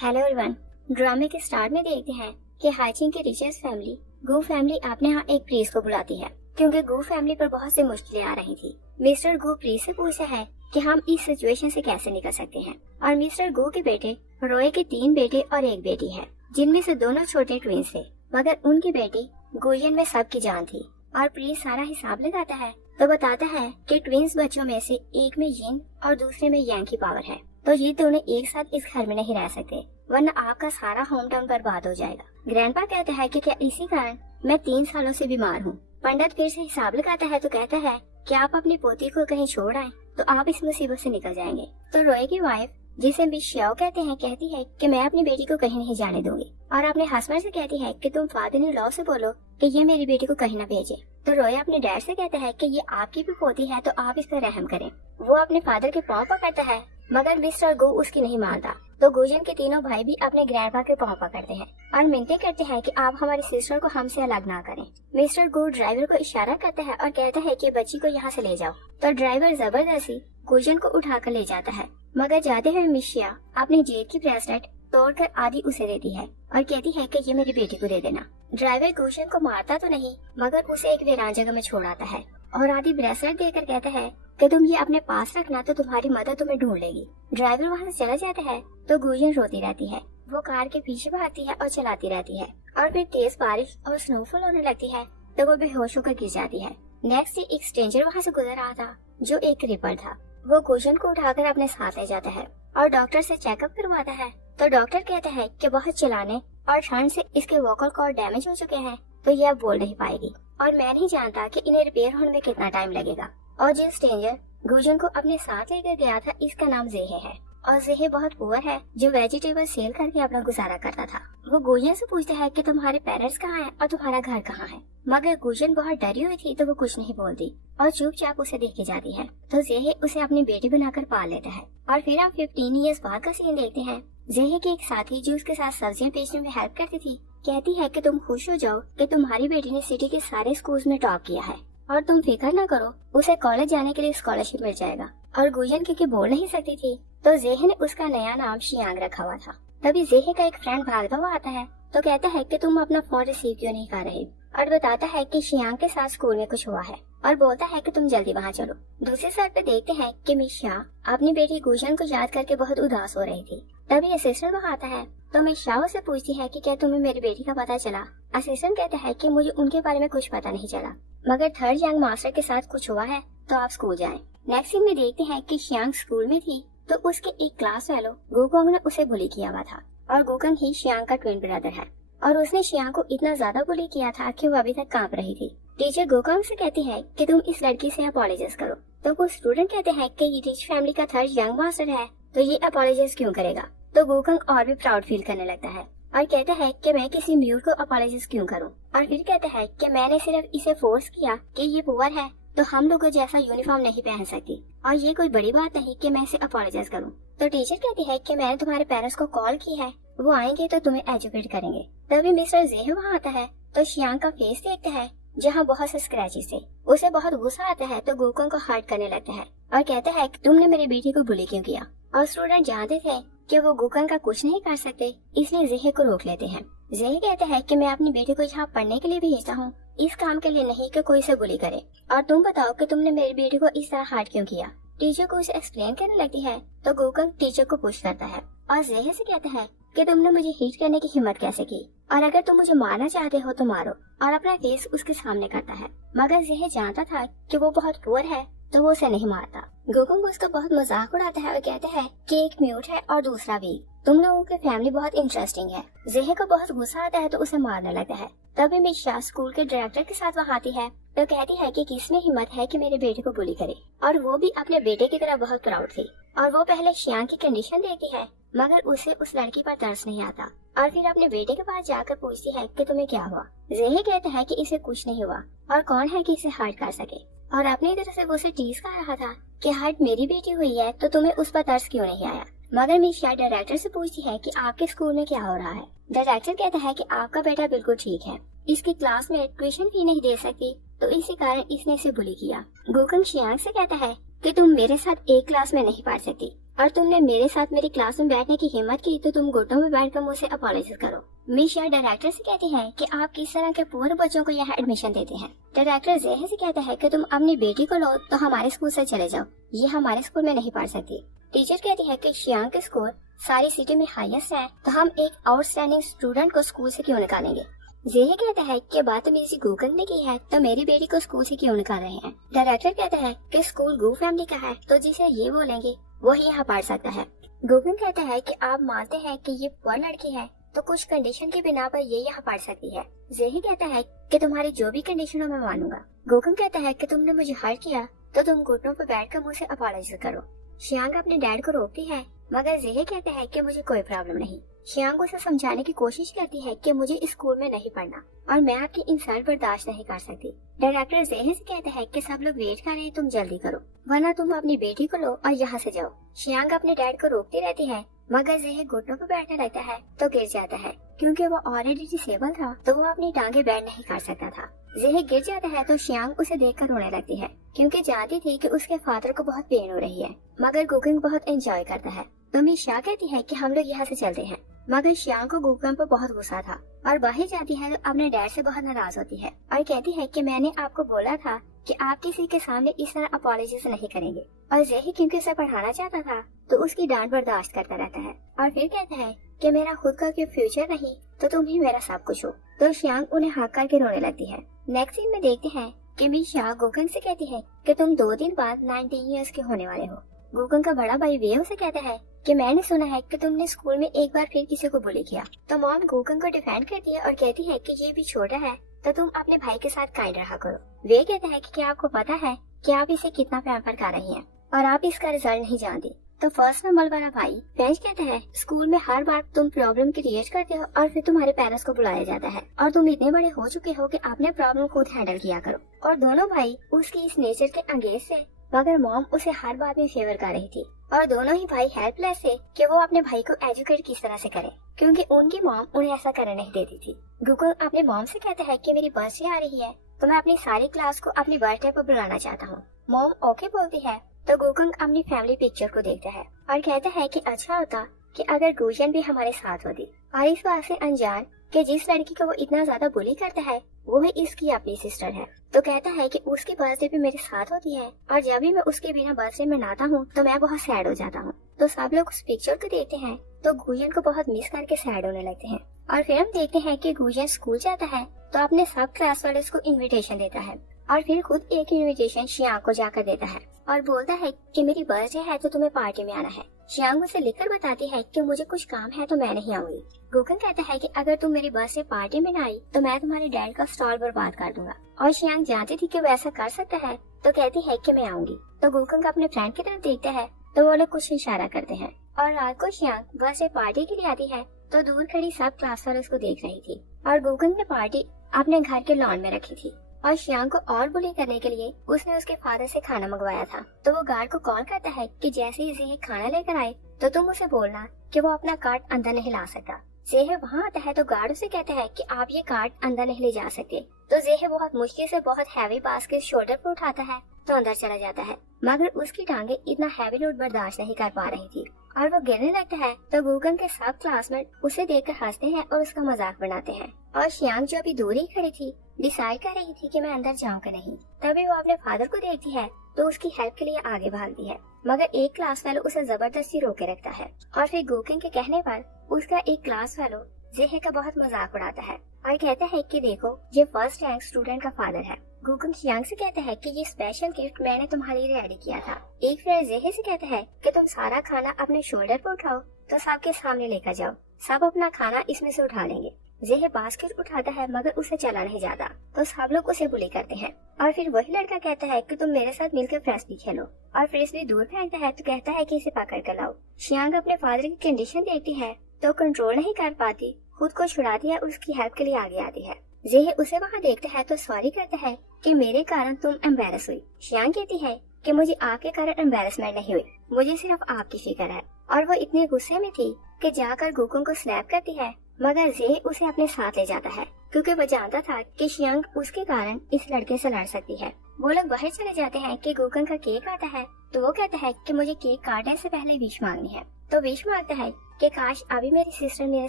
Hello everyone. ड्रामे के start में देखते हैं कि हाइचिंग की रिचेस्ट फैमिली गू फैमिली अपने यहाँ एक प्रीस को बुलाती है क्योंकि गू फैमिली पर बहुत सी मुश्किलें आ रही थी। मिस्टर गू प्रीस से पूछते हैं कि हम इस सिचुएशन से कैसे निकल सकते हैं। और मिस्टर गू के बेटे रॉय के 3 बेटे और 1 बेटी है, जिनमें से दोनों छोटे ट्विंस थे, मगर उनकी बेटी गुयन में सबकी जान थी। और प्रीस सारा हिसाब लगाता है तो बताता है कि ट्विंस बच्चों में से एक में यिन और दूसरे में यांग की पावर है, तो ये दोनों एक साथ इस घर में नहीं रह सकते, वरना आपका सारा होम टाउन बर्बाद हो जाएगा। ग्रैंडपा कहता है कि क्या इसी कारण मैं 3 सालों से बीमार हूँ। पंडित फिर से हिसाब लगाता है तो कहता है कि आप अपनी पोती को कहीं छोड़ आए तो आप इस मुसीबत से निकल जाएंगे। तो रॉय की वाइफ, जिसे मिस श्याओ कहते हैं, कहती है कि मैं अपनी बेटी को कहीं नहीं जाने दूंगी, और अपने हस्बैंड से कहती है कि तुम फादर इन लॉ से बोलो कि ये मेरी बेटी को कहीं न भेजे। तो रॉय अपने डैड से कहता है कि ये आपकी भी पोती है तो आप इस पर रहम करें। वो अपने फादर के पाँव पकड़ता है, मगर मिस्टर गो उसकी नहीं मानता। तो गुजन के तीनों भाई भी अपने ग्रैंडपा के पाँव पकड़ते हैं और मिन्नतें करते हैं कि आप हमारी सिस्टर को हमसे अलग ना करें। मिस्टर गो ड्राइवर को इशारा करता है और कहता है कि बच्ची को यहाँ से ले जाओ। तो ड्राइवर जबरदस्ती गुजन को उठाकर ले जाता है, मगर जाते हुए मिशिया अपनी जेब की ब्रेसलेट तोड़कर आधी उसे देती है और कहती है कि ये मेरी बेटी को दे देना। ड्राइवर गुजन को मारता तो नहीं, मगर उसे एक वीरान जगह में छोड़ आता है और आधी ब्रेसलेट देकर कहता है कि तुम ये अपने पास रखना तो तुम्हारी मदद तुम्हें ढूंढ लेगी। ड्राइवर वहाँ से चला जाता है तो गुजन रोती रहती है। वो कार के पीछे भागती है और चलाती रहती है, और फिर तेज बारिश और स्नोफॉल होने लगती है तो वो बेहोश होकर गिर जाती है। नेक्स्ट डे एक स्ट्रेंजर वहाँ से गुजर रहा था जो एक क्रिपर था। वो गुजन को उठाकर अपने साथ ले जाता है और डॉक्टर से चेकअप करवाता है। तो डॉक्टर कहता है कि बहुत चलाने और ठंड से इसके वोकल कॉर्ड डैमेज हो चुके हैं, तो ये अब बोल नहीं पाएगी, और मैं नहीं जानता कि इन्हें रिपेयर होने में कितना टाइम लगेगा। और जिस स्ट्रेंजर गुजन को अपने साथ लेकर गया था, इसका नाम जेहे है, और जेहे बहुत पुअर है जो वेजिटेबल सेल करके अपना गुजारा करता था। वो गुजन से पूछता है कि तुम्हारे पेरेंट्स कहाँ हैं और तुम्हारा घर कहाँ है, मगर गुजन बहुत डरी हुई थी तो वो कुछ नहीं बोलती और चुपचाप उसे देख के जाती है। तो जेहे उसे अपनी बेटी बनाकर पाल लेता है। और फिर हम 15 ईयर्स बाद का सीन देखते हैं। जेहे की एक साथी जो उसके साथ सब्जियां बेचने में हेल्प करती थी, कहती है कि तुम खुश हो जाओ कि तुम्हारी बेटी ने सिटी के सारे स्कूल्स में टॉप किया है, और तुम फिक्र न करो, उसे कॉलेज जाने के लिए स्कॉलरशिप मिल जाएगा। और गुजन क्योंकि बोल नहीं सकती थी तो जेहे ने उसका नया नाम शियांग रखा हुआ था। तभी जेहे का एक फ्रेंड भागता हुआ आता है तो कहता है कि तुम अपना फोन रिसीव क्यों नहीं कर रहे, और बताता है कि शियांग के साथ स्कूल में कुछ हुआ है और बोलता है कि तुम जल्दी वहाँ चलो। दूसरी साइड पे देखते हैं कि मिशा अपनी बेटी गुजन को याद करके बहुत उदास हो रही थी। तभी असिस्टेंट वहाँ आता है तो मिशा से पूछती है कि क्या तुम्हें मेरी बेटी का पता चला। असिस्टेंट कहता है कि मुझे उनके बारे में कुछ पता नहीं चला, मगर थर्ड यंग मास्टर के साथ कुछ हुआ है तो आप स्कूल जाएं। नेक्स्ट सीन में देखते हैं कि शियांग स्कूल में थी तो उसके एक क्लास फेलो गोकोंग ने उसे बुली किया हुआ था, और गोकोंग ही शियांग का ट्विन ब्रदर है, और उसने शियांग को इतना ज्यादा बुली किया था कि वो अभी तक कांप रही थी। टीचर गोकोंग से कहती है कि तुम इस लड़की से अपॉलोजाइज करो। तो कुछ स्टूडेंट कहते हैं कि ये रिच फैमिली का थर्ड यंग मास्टर है तो ये अपॉलोजाइज क्यों करेगा। तो गोकोंग और भी प्राउड फील करने लगता है और कहता है कि मैं किसी म्यूट को अपॉलोजाइज क्यों करूं, और फिर कहता है कि मैंने सिर्फ इसे फोर्स किया कि ये पुअर है तो हम लोगों जैसा यूनिफॉर्म नहीं पहन सकती, और ये कोई बड़ी बात नहीं कि मैं इसे अपॉलोजाइज करूं। तो टीचर कहती है कि मैंने तुम्हारे पेरेंट्स को कॉल की है, वो आएंगे तो तुम्हें एजुकेट करेंगे। तभी मिस्टर जेहे वहाँ आता है तो शियांग का फेस देखता है जहाँ बहुत से स्क्रैचेस थे। उसे बहुत गुस्सा आता है तो गोकोंग को हर्ट करने लगता है और कहता है कि तुमने मेरी बेटी को बुली क्यों किया। और स्टूडेंट जानते थे कि वो गोकोंग का कुछ नहीं कर सकते, इसलिए जेहे को रोक लेते हैं। जेहे कहता है कि मैं अपनी बेटी को यहाँ पढ़ने के लिए भेजता हूँ, इस काम के लिए नहीं कि कोई से बुली करे, और तुम बताओ कि तुमने मेरी बेटी को इस तरह हर्ट क्यों किया। टीचर को उसे एक्सप्लेन करने लगती है तो गोकोंग टीचर को पुश करता है और जेहे से कहता है कि तुमने मुझे हिट करने की हिम्मत कैसे की, और अगर तुम मुझे मारना चाहते हो तो मारो, और अपना फेस उसके सामने करता है। मगर जेहे जानता था कि वो बहुत पुअर है तो वो उसे नहीं मारता। गोकोंग उसका बहुत मजाक उड़ाता है और कहता है कि एक म्यूट है और दूसरा वीक, तुम लोगों की फैमिली बहुत इंटरेस्टिंग है। जेहे को बहुत गुस्सा आता है तो उसे मारने लगता है। तभी मिशा स्कूल के डायरेक्टर के साथ वहाँ आती है तो कहती है कि किसमें हिम्मत है कि मेरे बेटे को बुली करे, और वो भी अपने बेटे की तरह बहुत प्राउड थी। और वो पहले शियांग की कंडीशन देखती है, मगर उसे उस लड़की पर तरस नहीं आता, और फिर अपने बेटे के पास जाकर पूछती है कि तुम्हें क्या हुआ। जेहे कहता है कि इसे कुछ नहीं हुआ, और कौन है कि इसे हर्ट कर सके, और अपनी तरफ से वो उसे टीज कर रहा था कि हर्ट मेरी बेटी हुई है तो तुम्हें उस पर तरस क्यों नहीं आया। मगर मिशा डायरेक्टर से पूछती है कि आपके स्कूल में क्या हो रहा है। डायरेक्टर कहता है कि आपका बेटा बिल्कुल ठीक है, इसकी क्लास में ट्यूशन फी नहीं दे सकती तो इसी कारण इसने इसे बुली किया। गोकोंग शियांग से कहता है कि तुम मेरे साथ एक क्लास में नहीं पढ़ सकती, और तुमने मेरे साथ मेरी क्लास में बैठने की हिम्मत की तो तुम घुटनों में बैठकर मुझसे अपॉलोजाइज करो। मिस शाह डायरेक्टर से कहती है कि आप किस तरह के पूरे बच्चों को यहाँ एडमिशन देते हैं। डायरेक्टर जेहे से कहता है कि तुम अपनी बेटी को लो तो हमारे स्कूल से चले जाओ, ये हमारे स्कूल में नहीं पढ़ सकती। टीचर कहती है कि शियांग के स्कोर सारी सिटी में हाईएस्ट है, तो हम एक आउटस्टैंडिंग स्टूडेंट को स्कूल से क्यों निकालेंगे। जेहे कहता है कि बात तो मेरी गूगल ने की है, तो मेरी बेटी को स्कूल से क्यों निकाल रहे हैं। डायरेक्टर कहता है कि स्कूल गू फैमिली का है, तो जिसे ये बोलेंगे वही यहाँ पढ़ सकता है। गूगल कहता है कि आप मानते हैं कि ये पुअर लड़की है, तो कुछ कंडीशन की बिना पर ये यहाँ पढ़ सकती है। जेही कहता है कि तुम्हारी जो भी कंडीशन हो मैं मानूंगा। गूगल कहता है कि तुमने मुझे हर्ट किया तो तुम घुटनों पर बैठकर मुझसे अपॉलोजाइज करो। शियांग अपने डैड को रोकती है, मगर जेहे कहता है कि मुझे कोई प्रॉब्लम नहीं। शियांग उसे समझाने की कोशिश करती है कि मुझे इस स्कूल में नहीं पढ़ना और मैं आपकी इंसल्ट बर्दाश्त नहीं कर सकती। डायरेक्टर जेहे से कहता है कि सब लोग वेट कर रहे हैं, तुम जल्दी करो वरना तुम अपनी बेटी को लो और यहाँ से जाओ। शियांग अपने डैड को रोकती रहती है, मगर जेहे घुटनों पर बैठने लगता है तो गिर जाता है। क्योंकि वो ऑलरेडी डिसेबल था तो वो अपनी टांगे बेंड नहीं कर सकता था। जेहे गिर जाता है तो शियांग उसे देखकर रोने लगती है, क्योंकि जानती थी कि उसके फादर को बहुत पेन हो रही है। मगर गुकिंग बहुत एंजॉय करता है। तो मिस शाह कहती है कि हम लोग यहाँ से चलते हैं, मगर शियांग को गुकिंग पर बहुत गुस्सा था और बाहर जाती है तो अपने डैड से बहुत नाराज होती है और कहती है कि मैंने आपको बोला था कि आप किसी के सामने इस तरह अपॉलोजाइज नहीं करेंगे। और जेही क्योंकि उसे पढ़ाना चाहता था तो उसकी डांट बर्दाश्त करता रहता है और फिर कहता है कि मेरा खुद का कोई फ्यूचर नहीं तो तुम ही मेरा सब कुछ हो। तो शियांग उन्हें हाँक करके रोने लगती है। नेक्स्ट सीन में देखते हैं कि मिस शाह गुकिंग से कहती है कि तुम 2 दिन बाद 19 ईयर्स के होने वाले हो। गुकिंग का बड़ा भाई वेव से कहता है कि मैंने सुना है कि तुमने स्कूल में एक बार फिर किसी को बुली किया। तो मॉम गुकिंग को डिफेंड करती है और कहती है कि ये भी छोटा है तो तुम अपने भाई के साथ काइंड रहा करो। वे कहता है कि क्या आपको पता है कि आप इसे कितना पैम्पर कर रही हैं और आप इसका रिजल्ट नहीं जानती। तो फर्स्ट नंबर वाला भाई फ्रेंच कहता है स्कूल में हर बार तुम प्रॉब्लम क्रिएट करते हो और फिर तुम्हारे पेरेंट्स को बुलाया जाता है और तुम इतने बड़े हो चुके हो कि अपने प्रॉब्लम खुद हैंडल किया करो। और दोनों भाई उसकी इस नेचर के अंगेज थे, मगर मॉम उसे हर बात में फेवर कर रही थी और दोनों ही भाई हेल्पलेस थे कि वो अपने भाई को एजुकेट किस तरह से करे, क्योंकि उनकी मॉम उन्हें ऐसा करने नहीं देती थी। गुकिंग अपने मॉम से कहता है कि मेरी बर्थडे आ रही है तो मैं अपनी सारी क्लास को अपनी बर्थडे पर बुलाना चाहता हूँ। मॉम ओके बोलती है तो गुकिंग अपनी फैमिली पिक्चर को देखता है और कहता है कि अच्छा होता कि अगर गुजन भी हमारे साथ होती। और इस बात से अनजान कि जिस लड़की को वो इतना ज्यादा बुली करता है वो ही इसकी अपनी सिस्टर है। तो कहता है कि उसकी बर्थडे भी मेरे साथ होती है और जब भी मैं उसके बिना बर्थडे मनाता हूँ तो मैं बहुत सैड हो जाता हूँ। तो सब लोग उस पिक्चर को देखते हैं तो गुजन को बहुत मिस करके सैड होने लगते हैं। और फिर हम देखते हैं कि गुजन स्कूल जाता है तो अपने सब क्लास वाले को इन्विटेशन देता है और फिर खुद एक इन्विटेशन शियांग को जाकर देता है और बोलता है कि मेरी बर्थडे है तो तुम्हें पार्टी में आना है। शियांग उसे लिखकर बताती है कि मुझे कुछ काम है तो मैं नहीं आऊंगी। गुकिंग कहता है कि अगर तुम मेरी बर्थडे पार्टी में न आई तो मैं तुम्हारे डैड का स्टॉल बर्बाद कर दूंगा। और शियांग जानती थी कि वो ऐसा कर सकता है तो कहती है कि मैं आऊंगी। तो गुकिंग अपने फ्रेंड की तरफ देखता है तो वो लोग कुछ इशारा करते हैं और रात को शियांग बर्थडे पार्टी के लिए आती है तो दूर खड़ी सब क्लास वाले उसको देख रही थी। और गुकिंग ने पार्टी अपने घर के लॉन में रखी थी और शियांग को और बुली करने के लिए उसने उसके फादर से खाना मंगवाया था। तो वो गार्ड को कॉल करता है कि जैसे ही जेहे खाना लेकर आए तो तुम उसे बोलना कि वो अपना कार्ट अंदर नहीं ला सकता। जेहे वहाँ आता है तो गार्ड उसे कहता है कि आप ये कार्ट अंदर नहीं ले जा सकते। तो जेहे बहुत मुश्किल से बहुत हैवी बास्केट शोल्डर पर उठाता है तो अंदर चला जाता है, मगर उसकी टांगे इतना हैवी लोड बर्दाश्त नहीं कर पा रही थी और वो गिरने लगता है। तो गुकिंग के सब क्लासमेट उसे देखकर हंसते हैं और उसका मजाक बनाते हैं। और शियांग जो अभी दूर ही खड़ी थी डिसाइड कर रही थी कि मैं अंदर जाऊँ कि नहीं। तभी वो अपने फादर को देखती है तो उसकी हेल्प के लिए आगे भागती है, मगर एक क्लास फेलो उसे जबरदस्ती रोके रखता है। और फिर गुकिंग के कहने पर उसका एक क्लास फेलो जेहे का बहुत मजाक उड़ाता है और कहता है कि देखो ये फर्स्ट रैंक स्टूडेंट का फादर है। गुकिंग शियांग से कहता है कि ये स्पेशल गिफ्ट मैंने तुम्हारे लिए रेडी किया था। एक फ्रेंड जेहे से कहता है कि तुम सारा खाना अपने शोल्डर पर उठाओ तो सबके सामने लेकर जाओ, सब अपना खाना इसमें से उठा लेंगे। जेहे बास्केट उठाता है मगर उसे चला नहीं जाता तो सब लोग उसे बुली करते हैं। और फिर वही लड़का कहता है कि तुम मेरे साथ मिलकर फ्रेस्बी खेलो और फ्रेस्बी दूर फेंकता है तो कहता है कि इसे पकड़ कर लाओ। शियांग अपने फादर की कंडीशन देखती है तो कंट्रोल नहीं कर पाती, खुद को छुड़ाती है, उसकी हेल्प के लिए आगे आती है। जेहे उसे वहाँ देखता है तो सॉरी कहता है कि मेरे कारण तुम एम्बेरस हुई। शियांग कहती है कि मुझे आपके कारण एम्बेरसमेंट नहीं हुई, मुझे सिर्फ आपकी फिक्र है। और वो इतने गुस्से में थी कि जाकर गुकिंग को स्नैप करती है, मगर जेहे उसे अपने साथ ले जाता है क्योंकि वो जानता था कि शियांग उसके कारण इस लड़के से लड़ सकती है। वो लोग बाहर चले जाते हैं कि गुकिंग का केक आता है तो वो कहता है कि मुझे केक काटने से पहले विश मांगनी है। तो विश मांगता है कि काश अभी मेरी सिस्टर मेरे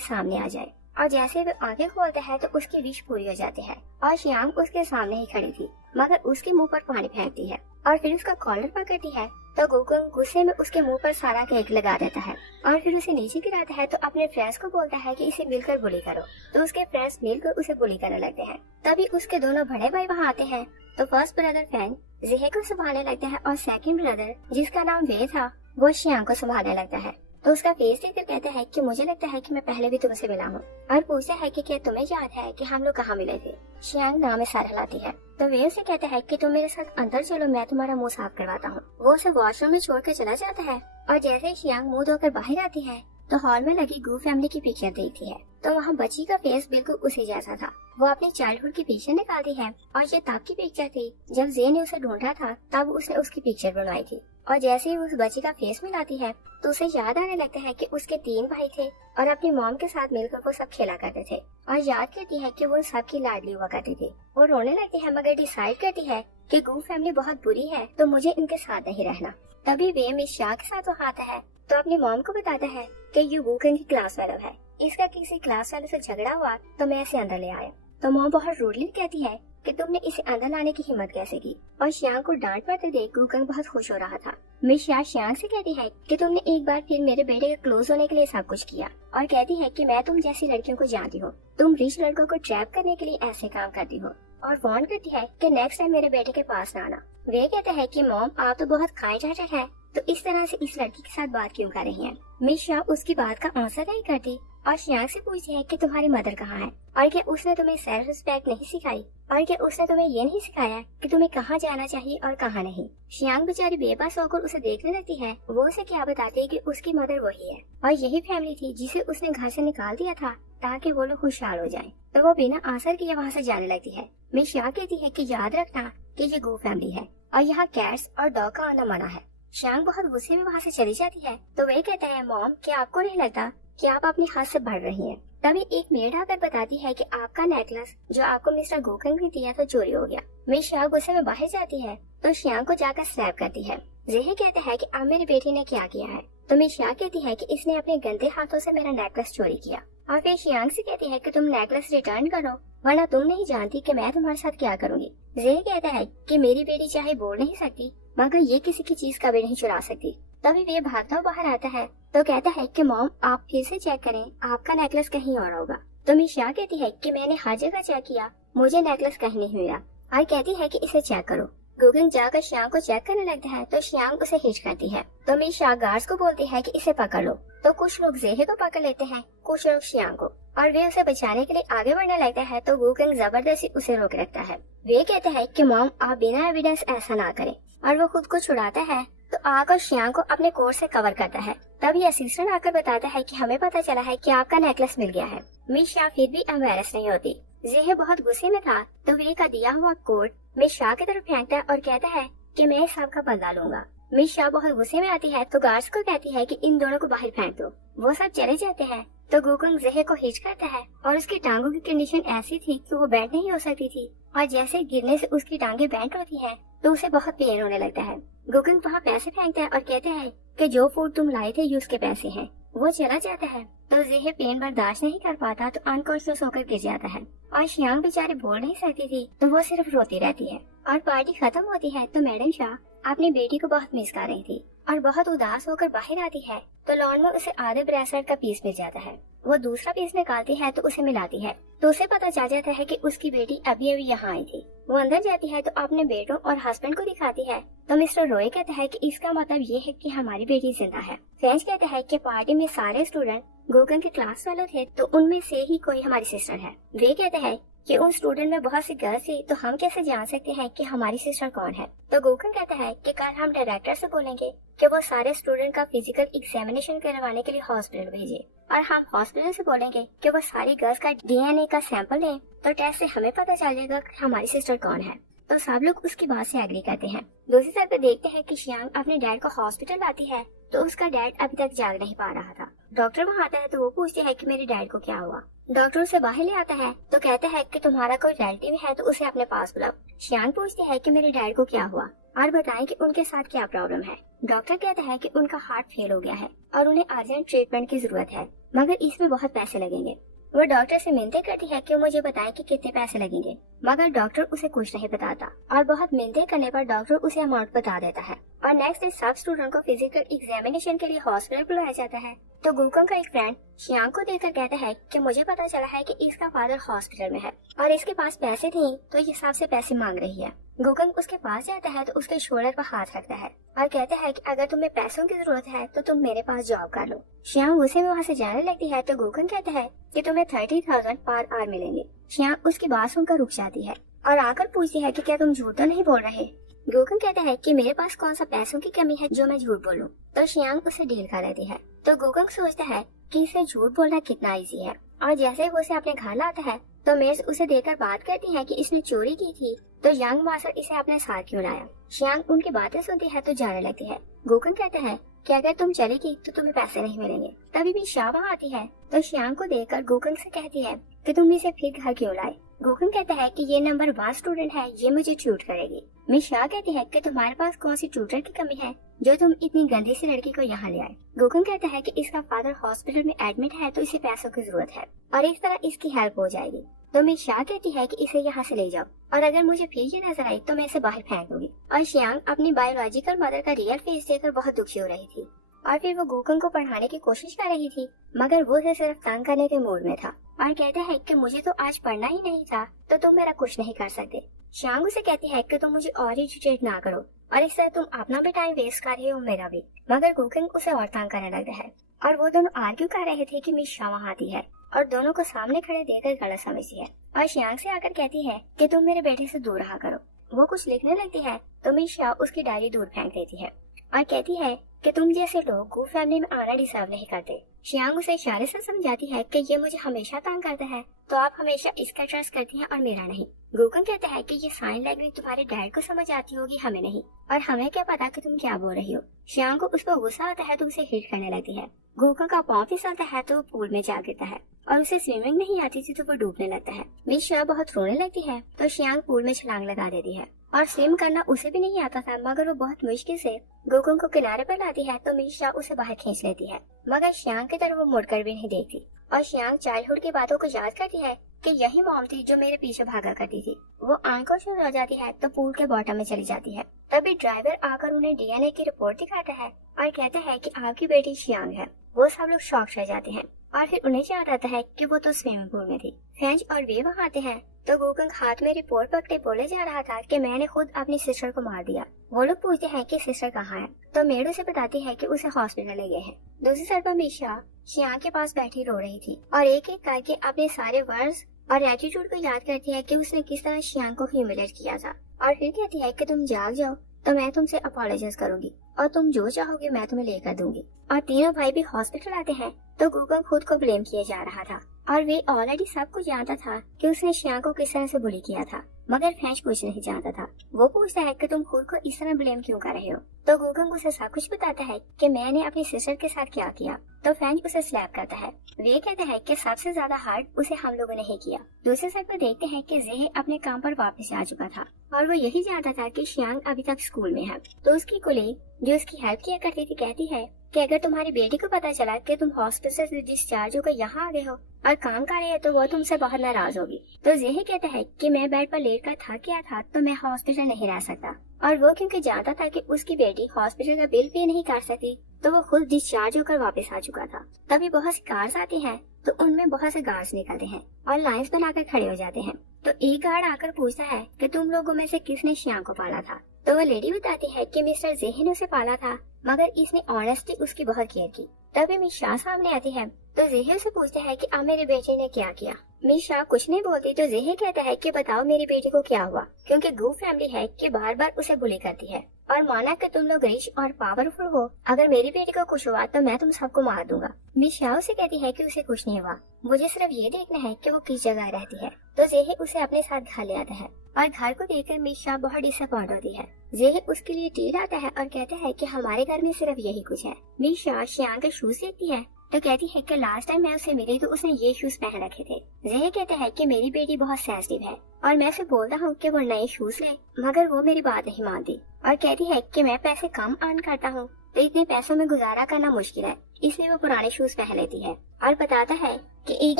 सामने आ जाए। और जैसे वो आंखें खोलता है तो उसकी विश पूरी हो जाती है और श्याम उसके सामने ही खड़ी थी, मगर उसके मुंह पर पानी फेंकती है और फिर उसका कॉलर पकड़ती है। तो गोकुंग गुस्से में उसके मुंह पर सारा केक लगा देता है और फिर उसे नीचे गिराता है। तो अपने फ्रेंड्स को बोलता है कि इसे मिलकर बुली करो। तो उसके फ्रेंड्स मिलकर उसे बुली करने लगते हैं। तभी उसके दोनों बड़े भाई वहाँ आते हैं। तो फर्स्ट ब्रदर फैन जेहे को संभालने लगता है और सेकंड ब्रदर जिसका नाम वे था वो श्याम को संभालने लगता है। तो उसका फेस देखकर कहता है कि मुझे लगता है कि मैं पहले भी तुमसे मिला हूँ, और पूछता है कि क्या तुम्हें याद है कि हम लोग कहाँ मिले थे। श्यांग नाम में सर हिलाती है। तो वे उसे कहता है कि तुम मेरे साथ अंदर चलो, मैं तुम्हारा मुंह साफ करवाता हूँ। वो उसे वॉशरूम में छोड़कर चला जाता है और जैसे ही श्यांग मुंह धोकर बाहर आती है तो हॉल में लगी गू फैमिली की पिक्चर देखती है। तो वहाँ बच्ची का फेस बिल्कुल उसी जैसा था। वो अपनी चाइल्डहुड की पिक्चर निकालती है और ये तब की पिक्चर थी जब जे ने उसे ढूंढा था, तब उसने उसकी पिक्चर बनवाई थी। और जैसे ही उस बच्ची का फेस मिलाती है तो उसे याद आने लगता है कि उसके 3 भाई थे और अपनी मॉम के साथ मिलकर वो सब खेला करते थे। और याद करती है कि वो उन सब की लाडली हुआ करती थी। वो रोने लगती है मगर डिसाइड करती है कि गू फैमिली बहुत बुरी है तो मुझे इनके साथ नहीं रहना। तभी वे मिस शाह के साथ वहाँ आता है तो अपनी मॉम को बताता है कि ये वूकन की क्लास फेलो है, इसका किसी क्लास वाले से झगड़ा हुआ तो मैं इसे अंदर ले आया। तो मॉम बहुत रूडली कहती है कि तुमने इसे अंदर लाने की हिम्मत कैसे की। और श्यांग को डांट पड़ते देख गूकंग बहुत खुश हो रहा था। मिस शाह श्यांग से कहती है कि तुमने एक बार फिर मेरे बेटे के क्लोज होने के लिए सब कुछ किया, और कहती है कि मैं तुम जैसी लड़कियों को जानती हूँ, तुम रिच लड़कों को ट्रैप करने के लिए ऐसे काम करती हो। और वार्न करती है कि नेक्स्ट टाइम मेरे बेटे के पास ना आना। वे कहते हैं कि मॉम आप तो बहुत काइंड हार्टेड है, तो इस तरह से इस लड़की के साथ बात क्यों कर रही हैं। मिस शाह उसकी बात का आंसर नहीं करती और श्यांग से पूछती है कि तुम्हारी मदर कहाँ है, और क्या उसने तुम्हें सेल्फ रिस्पेक्ट नहीं सिखाई, और क्या उसने तुम्हें ये नहीं सिखाया कि तुम्हें कहाँ जाना चाहिए और कहाँ नहीं। श्यांग बेचारी बेबस होकर उसे देखने लगती है। वो उसे क्या बताती है कि उसकी मदर वही है और यही फैमिली थी जिसे उसने घर से निकाल दिया था ताकि वो लोग खुशहाल हो जाएं। तो वो बिना आंसर किए वहाँ से जाने लगती है। मिस शाह कहती है कि याद रखना कि ये गो फैमिली है और यहाँ कैट्स और डॉग का आना मना है। श्यांग बहुत गुस्से में वहाँ से चली जाती है। तो वे कहता है मॉम क्या आपको नहीं लगता कि आप अपनी हद से बढ़ रही हैं। तभी एक मेड आकर बताती है कि आपका नेकलेस जो आपको मिस्टर गोकंग ने दिया था चोरी हो गया। मिस शाह गुस्से में बाहर जाती है तो श्यांग को जाकर स्लैप करती है। जेहे कहते हैं कि अब मेरी बेटी ने क्या किया है। तो मिस शाह कहती है कि इसने अपने गंदे हाथों से मेरा नेकलेस चोरी किया। और फिर श्यांग से कहती है कि तुम नेकलेस रिटर्न करो वरना तुम नहीं जानती कि मैं तुम्हारे साथ क्या करूँगी। जेहे कहता है कि मेरी बेटी चाहे बोल नहीं सकती मगर ये किसी की चीज कभी नहीं चुरा सकती। तभी वे भागता हुआ बाहर आता है तो कहता है कि मॉम आप फिर से चेक करें, आपका नेकलेस कहीं और होगा। तो मिस शाह कहती है कि मैंने हर जगह चेक किया, मुझे नेकलेस कहीं नहीं मिला, और कहती है कि इसे चेक करो। गूगल जाकर श्यांग को चेक करने लगता है तो श्यांग उसे हिच करती है। तो मिस शाह गार्ड्स को बोलती है कि इसे पकड़ लो। तो कुछ लोग जेहे को पकड़ लेते हैं, कुछ लोग श्यांग को, और वे उसे बचाने के लिए आगे बढ़ने लगता है तो गूगल जबरदस्ती उसे रोक रखता है। वे कहते हैं कि मॉम आप बिना एविडेंस ऐसा ना करें, और वो खुद को छुड़ाता है तो आकर श्यांग को अपने कोट से कवर करता है। तभी असिस्टेंट आकर बताता है कि हमें पता चला है कि आपका नेकलेस मिल गया है। मिस शाह फिर भी एम्बैरेस नहीं होती। जेहे बहुत गुस्से में था तो वे का दिया हुआ कोट मिस शाह की तरफ फेंकता है और कहता है कि मैं इस सब का बदला लूंगा। मिस शाह बहुत गुस्से में आती है तो गार्ड्स को कहती है कि इन दोनों को बाहर फेंक दो। वो सब चले जाते हैं तो गोकुंग जेहे को हिच करता है और उसकी टांगों की कंडीशन ऐसी थी कि वो बैंड नहीं हो सकती थी, और जैसे गिरने से उसकी टांगे बैंड होती हैं तो उसे बहुत पेन होने लगता है। गोकुंग वहाँ पैसे फेंकता है और कहता है कि जो फूड तुम लाए थे ये उसके पैसे हैं। वो चला जाता है तो जेहे पेन बर्दाश्त नहीं कर पाता तो अनकॉन्शियस होकर गिर जाता है, और श्यांग बेचारी बोल नहीं सकती थी तो वो सिर्फ रोती रहती है। और पार्टी खत्म होती है तो मैडम शाह अपनी बेटी को बहुत मिस कर रही थी और बहुत उदास होकर बाहर आती है तो लॉन में उसे आधे ब्रेसलेट का पीस मिल जाता है। वो दूसरा पीस निकालती है तो उसे मिलाती है तो उसे पता चल जाता है कि उसकी बेटी अभी अभी यहाँ आई थी। वो अंदर जाती है तो अपने बेटों और हस्बैंड को दिखाती है तो मिस्टर रॉय कहता है कि इसका मतलब ये है कि हमारी बेटी जिंदा है। फ्रेंच कहता है कि पार्टी में सारे स्टूडेंट गोकंग के क्लास वाले थे तो उनमें से ही कोई हमारी सिस्टर है। वे कहते हैं कि उन स्टूडेंट में बहुत सी गर्ल्स थी तो हम कैसे जान सकते हैं कि हमारी सिस्टर कौन है। तो गोकंग कहता है कि कल हम डायरेक्टर से बोलेंगे कि वो सारे स्टूडेंट का फिजिकल एग्जामिनेशन करवाने के लिए हॉस्पिटल भेजे, और हम हॉस्पिटल से बोलेंगे कि वो सारी गर्ल्स का DNA का सैंपल लें तो टेस्ट से हमें पता चल जाएगा कि हमारी सिस्टर कौन है। तो सब लोग उसकी बात से एग्री करते हैं। दूसरी तरफ देखते हैं कि श्यांग अपने डैड को हॉस्पिटल लाती है तो उसका डैड अभी तक जाग नहीं पा रहा था। डॉक्टर वहाँ आता है तो वो पूछती है कि मेरे डैड को क्या हुआ। डॉक्टर उसे बाहर ले आता है तो कहता है कि तुम्हारा कोई रिलेटिव है तो उसे अपने पास बुलाओ। श्यांग पूछती है कि मेरे डैड को क्या हुआ। और बताएं कि उनके साथ क्या प्रॉब्लम है। डॉक्टर कहता है कि उनका हार्ट फेल हो गया है और उन्हें अर्जेंट ट्रीटमेंट की जरूरत है, मगर इसमें बहुत पैसे लगेंगे। वो डॉक्टर से मिन्नतें करती है कि मुझे बताएं कि कितने पैसे लगेंगे, मगर डॉक्टर उसे कुछ नहीं बताता और बहुत मिन्नतें करने पर डॉक्टर उसे अमाउंट बता देता है। और नेक्स्ट डे सब स्टूडेंट को फिजिकल एग्जामिनेशन के लिए हॉस्पिटल बुलाया जाता है। तो गुकंग का एक फ्रेंड शियांग को देखकर कहता है कि मुझे पता चला है कि इसका फादर हॉस्पिटल में है और इसके पास पैसे नहीं, तो ये सबसे पैसे मांग रही है। गुकंग उसके पास जाता है तो उसके शोल्डर पर हाथ रखता है और कहता है कि अगर तुम्हें पैसों की जरूरत है तो तुम मेरे पास जॉब कर लो। शियांग उसे वहाँ से जाने लगती है तो गुकंग कहता है कि तुम्हें 30,000 पर आवर मिलेंगे। शियांग उसकी बात सुनकर रुक जाती है और आकर पूछती है कि क्या तुम झूठ तो नहीं बोल रहे। गुकंग कहता है कि मेरे पास कौन सा पैसों की कमी है जो मैं झूठ बोलूं। तो शियांग उसे डील कर लेती है। तो गुकंग सोचता है कि इसे झूठ बोलना कितना इजी है और जैसे ही वो उसे अपने घर लाता है तो मेर्स उसे देखकर बात करती है कि इसने चोरी की थी, तो यंग मास्टर इसे अपने साथ क्यों लाया। शियांग उनकी बातें सुनती है तो जाने लगती है। गुकंग कहते हैं कि अगर तुम चलेगी तो तुम्हें पैसे नहीं मिलेंगे। तभी भी शाह वहाँ आती है तो शियांग को देखकर गुकंग से कहती है कि तुम इसे फिर घर क्यों लाए। गुकंग कहता है कि ये नंबर 1 स्टूडेंट है, ये मुझे ट्यूट करेगी। मिस शाह कहती है कि तुम्हारे पास कौन सी ट्यूटर की कमी है जो तुम इतनी गंदी सी लड़की को यहाँ ले आए। गुकंग कहता है कि इसका फादर हॉस्पिटल में एडमिट है तो इसे पैसों की जरूरत है और इस तरह इसकी हेल्प हो जाएगी। तो मिस शाह कहती है कि इसे यहाँ से ले जाओ और अगर मुझे फिर ये नजर आई तो मैं इसे बाहर फेंक दूंगी। और शियांग अपनी बायोलॉजिकल मदर का रियल फेस देखकर बहुत दुखी हो रही थी और फिर वो गुकंग को पढ़ाने की कोशिश कर रही थी, मगर वो उसे सिर्फ तंग करने के मूड में था और कहता है कि मुझे तो आज पढ़ना ही नहीं था तो तुम मेरा कुछ नहीं कर सकते। शियांग उसे कहती है कि तुम मुझे और इरिटेट ना करो और इस तरह तुम अपना भी टाइम वेस्ट कर रहे हो, मेरा भी। मगर गुकंग उसे और तंग करने लगता है और वो दोनों आर्ग्यू कर रहे थे कि मिस शाह वहाँ आती है और दोनों को सामने खड़े देखकर गलत समझती है और शियांग से आकर कहती है कि तुम मेरे बेटे से दूर रहा करो। वो कुछ लिखने लगती है तो मिस शाह उसकी डायरी दूर फेंक देती है और कहती है कि तुम जैसे लोग गू फैमिली में आना डिजर्व नहीं करते। शियांग उसे इशारे से समझाती है कि ये मुझे हमेशा तंग करता है, तो आप हमेशा इसका ट्रस्ट करती हैं और मेरा नहीं। गुकंग कहता है कि ये साइन लैंग्वेज तुम्हारे डैड को समझ आती होगी, हमें नहीं, और हमें क्या पता कि तुम क्या बोल रही हो। शियांग को उस पर गुस्सा आता है तो उसे हिट करने लगती है। गुकंग का पाँव फिसलता है तो वो पूल में जा गिरता है और उसे स्विमिंग नहीं आती थी तो वो डूबने लगता है। मिस शाह बहुत रोने लगती है तो शियांग पूल में छलांग लगा देती है और स्विम करना उसे भी नहीं आता था, मगर वो बहुत मुश्किल से गुकंग को किनारे पर लाती है तो मिस शाह उसे बाहर खींच लेती है, मगर शियांग की तरफ वो मुड़कर भी नहीं देखती। और शियांग चाइल्डहुड की बातों को याद करती है कि यही मॉम थी जो मेरे पीछे भागा करती थी। वो अनकॉन्शियस हो जाती है तो पूल के बॉटम में चली जाती है। तभी ड्राइवर आकर उन्हें डीएनए की रिपोर्ट दिखाता है और कहता है कि आपकी बेटी शियांग है। वो सब लोग शॉक रह जाते हैं और फिर उन्हें याद आता है कि वो तो स्विमिंग पूल में थी। फेंच और वे वहाँ आते हैं तो गुकंग हाथ में रिपोर्ट पकड़े बोले जा रहा था कि मैंने खुद अपनी सिस्टर को मार दिया। वो लोग पूछते हैं कि सिस्टर कहाँ है तो मेड उसे बताती है कि उसे हॉस्पिटल ले गए हैं। दूसरी साइड पर मिशा शियांग के पास बैठी रो रही थी और एक एक करके अपने सारे वर्ड्स और एटीट्यूड को याद करती है कि उसने किस तरह शियांग को ह्यूमिलेट किया था और फिर कहती है कि तुम जाग जाओ तो मैं तुमसे अपोलोजाइज करूंगी और तुम जो चाहोगे मैं तुम्हें लेकर दूंगी। और तीनों भाई भी हॉस्पिटल आते हैं तो गुकंग खुद को ब्लेम किया जा रहा था और वे ऑलरेडी सब कुछ जानता था कि उसने शियांग को किस तरह से बुली किया था, मगर फेंच कुछ नहीं जानता था। वो पूछता है कि तुम खुद को इस तरह ब्लेम क्यों कर रहे हो, तो गुकंग उसे सब कुछ बताता है कि मैंने अपनी सिस्टर के साथ क्या किया। तो फेंच उसे स्लैप करता है। वे कहते हैं कि सबसे ज्यादा हार्ड उसे हम लोगों ने ही किया। दूसरे साइड पर देखते हैं कि जेहे अपने काम पर वापस आ चुका था और वो यही जानता था कि शियांग अभी तक स्कूल में है। तो उसकी कोलीग जो उसकी हेल्प किया करती थी कहती है कि अगर तुम्हारी बेटी को पता चला कि तुम हॉस्पिटल से डिस्चार्ज होकर यहाँ आ गए हो और काम कर रहे हो तो वो तुमसे बहुत नाराज होगी। तो जेहे कहता है कि मैं बेड पर लेट कर थक गया था तो मैं हॉस्पिटल नहीं रह सकता, और वो क्योंकि जानता था कि उसकी बेटी हॉस्पिटल का बिल पे नहीं कर सकती तो वो खुद डिस्चार्ज होकर वापस आ चुका था। तभी बहुत सी कार्स आती हैं तो उनमें बहुत से गार्ड्स निकलते हैं और लाइंस बनाकर खड़े हो जाते हैं। तो एक गार्ड आकर पूछता है कि तुम लोगों में से किसने शियांग को पाला था। तो वो लेडी बताती है कि मिस्टर जेहे ने उसे पाला था, मगर इसने ऑनेस्टली उसकी बहुत केयर की। तभी मिस शाह सामने आती है तो जेहे उसे पूछते हैं कि अब मेरे बेटे ने क्या किया। मिस शाह कुछ नहीं बोलती तो जेहे कहता है कि बताओ मेरी बेटी को क्या हुआ, क्योंकि गू फैमिली है कि बार बार उसे बुली करती है और माना कि तुम लोग रिच और पावरफुल हो, अगर मेरी बेटी को कुछ हुआ तो मैं तुम सबको मार दूंगा। मिस शाह उसे कहती है कि उसे कुछ नहीं हुआ, मुझे सिर्फ ये देखना है कि वो किस जगह रहती है। तो जेहे उसे अपने साथ घर ले आता है और घर को देखकर मिस शाह बहुत डिसअपॉइंट होती है। जेहे उसके लिए टीर आता है और कहता है कि हमारे घर में सिर्फ यही कुछ है। मिस शाह शियांग के शूज देखती है तो कहती है कि लास्ट टाइम मैं उसे मिली तो उसने ये शूज पहन रखे थे। जेहे कहता है कि मेरी बेटी बहुत सेंसिटिव है और मैं उसे बोलता हूँ कि वो नए शूज ले, मगर वो मेरी बात नहीं मानती और कहती है कि मैं पैसे कम अर्न करता हूँ तो इतने पैसों में गुजारा करना मुश्किल है, इसलिए वो पुराने शूज पहन लेती है और बताता है कि एक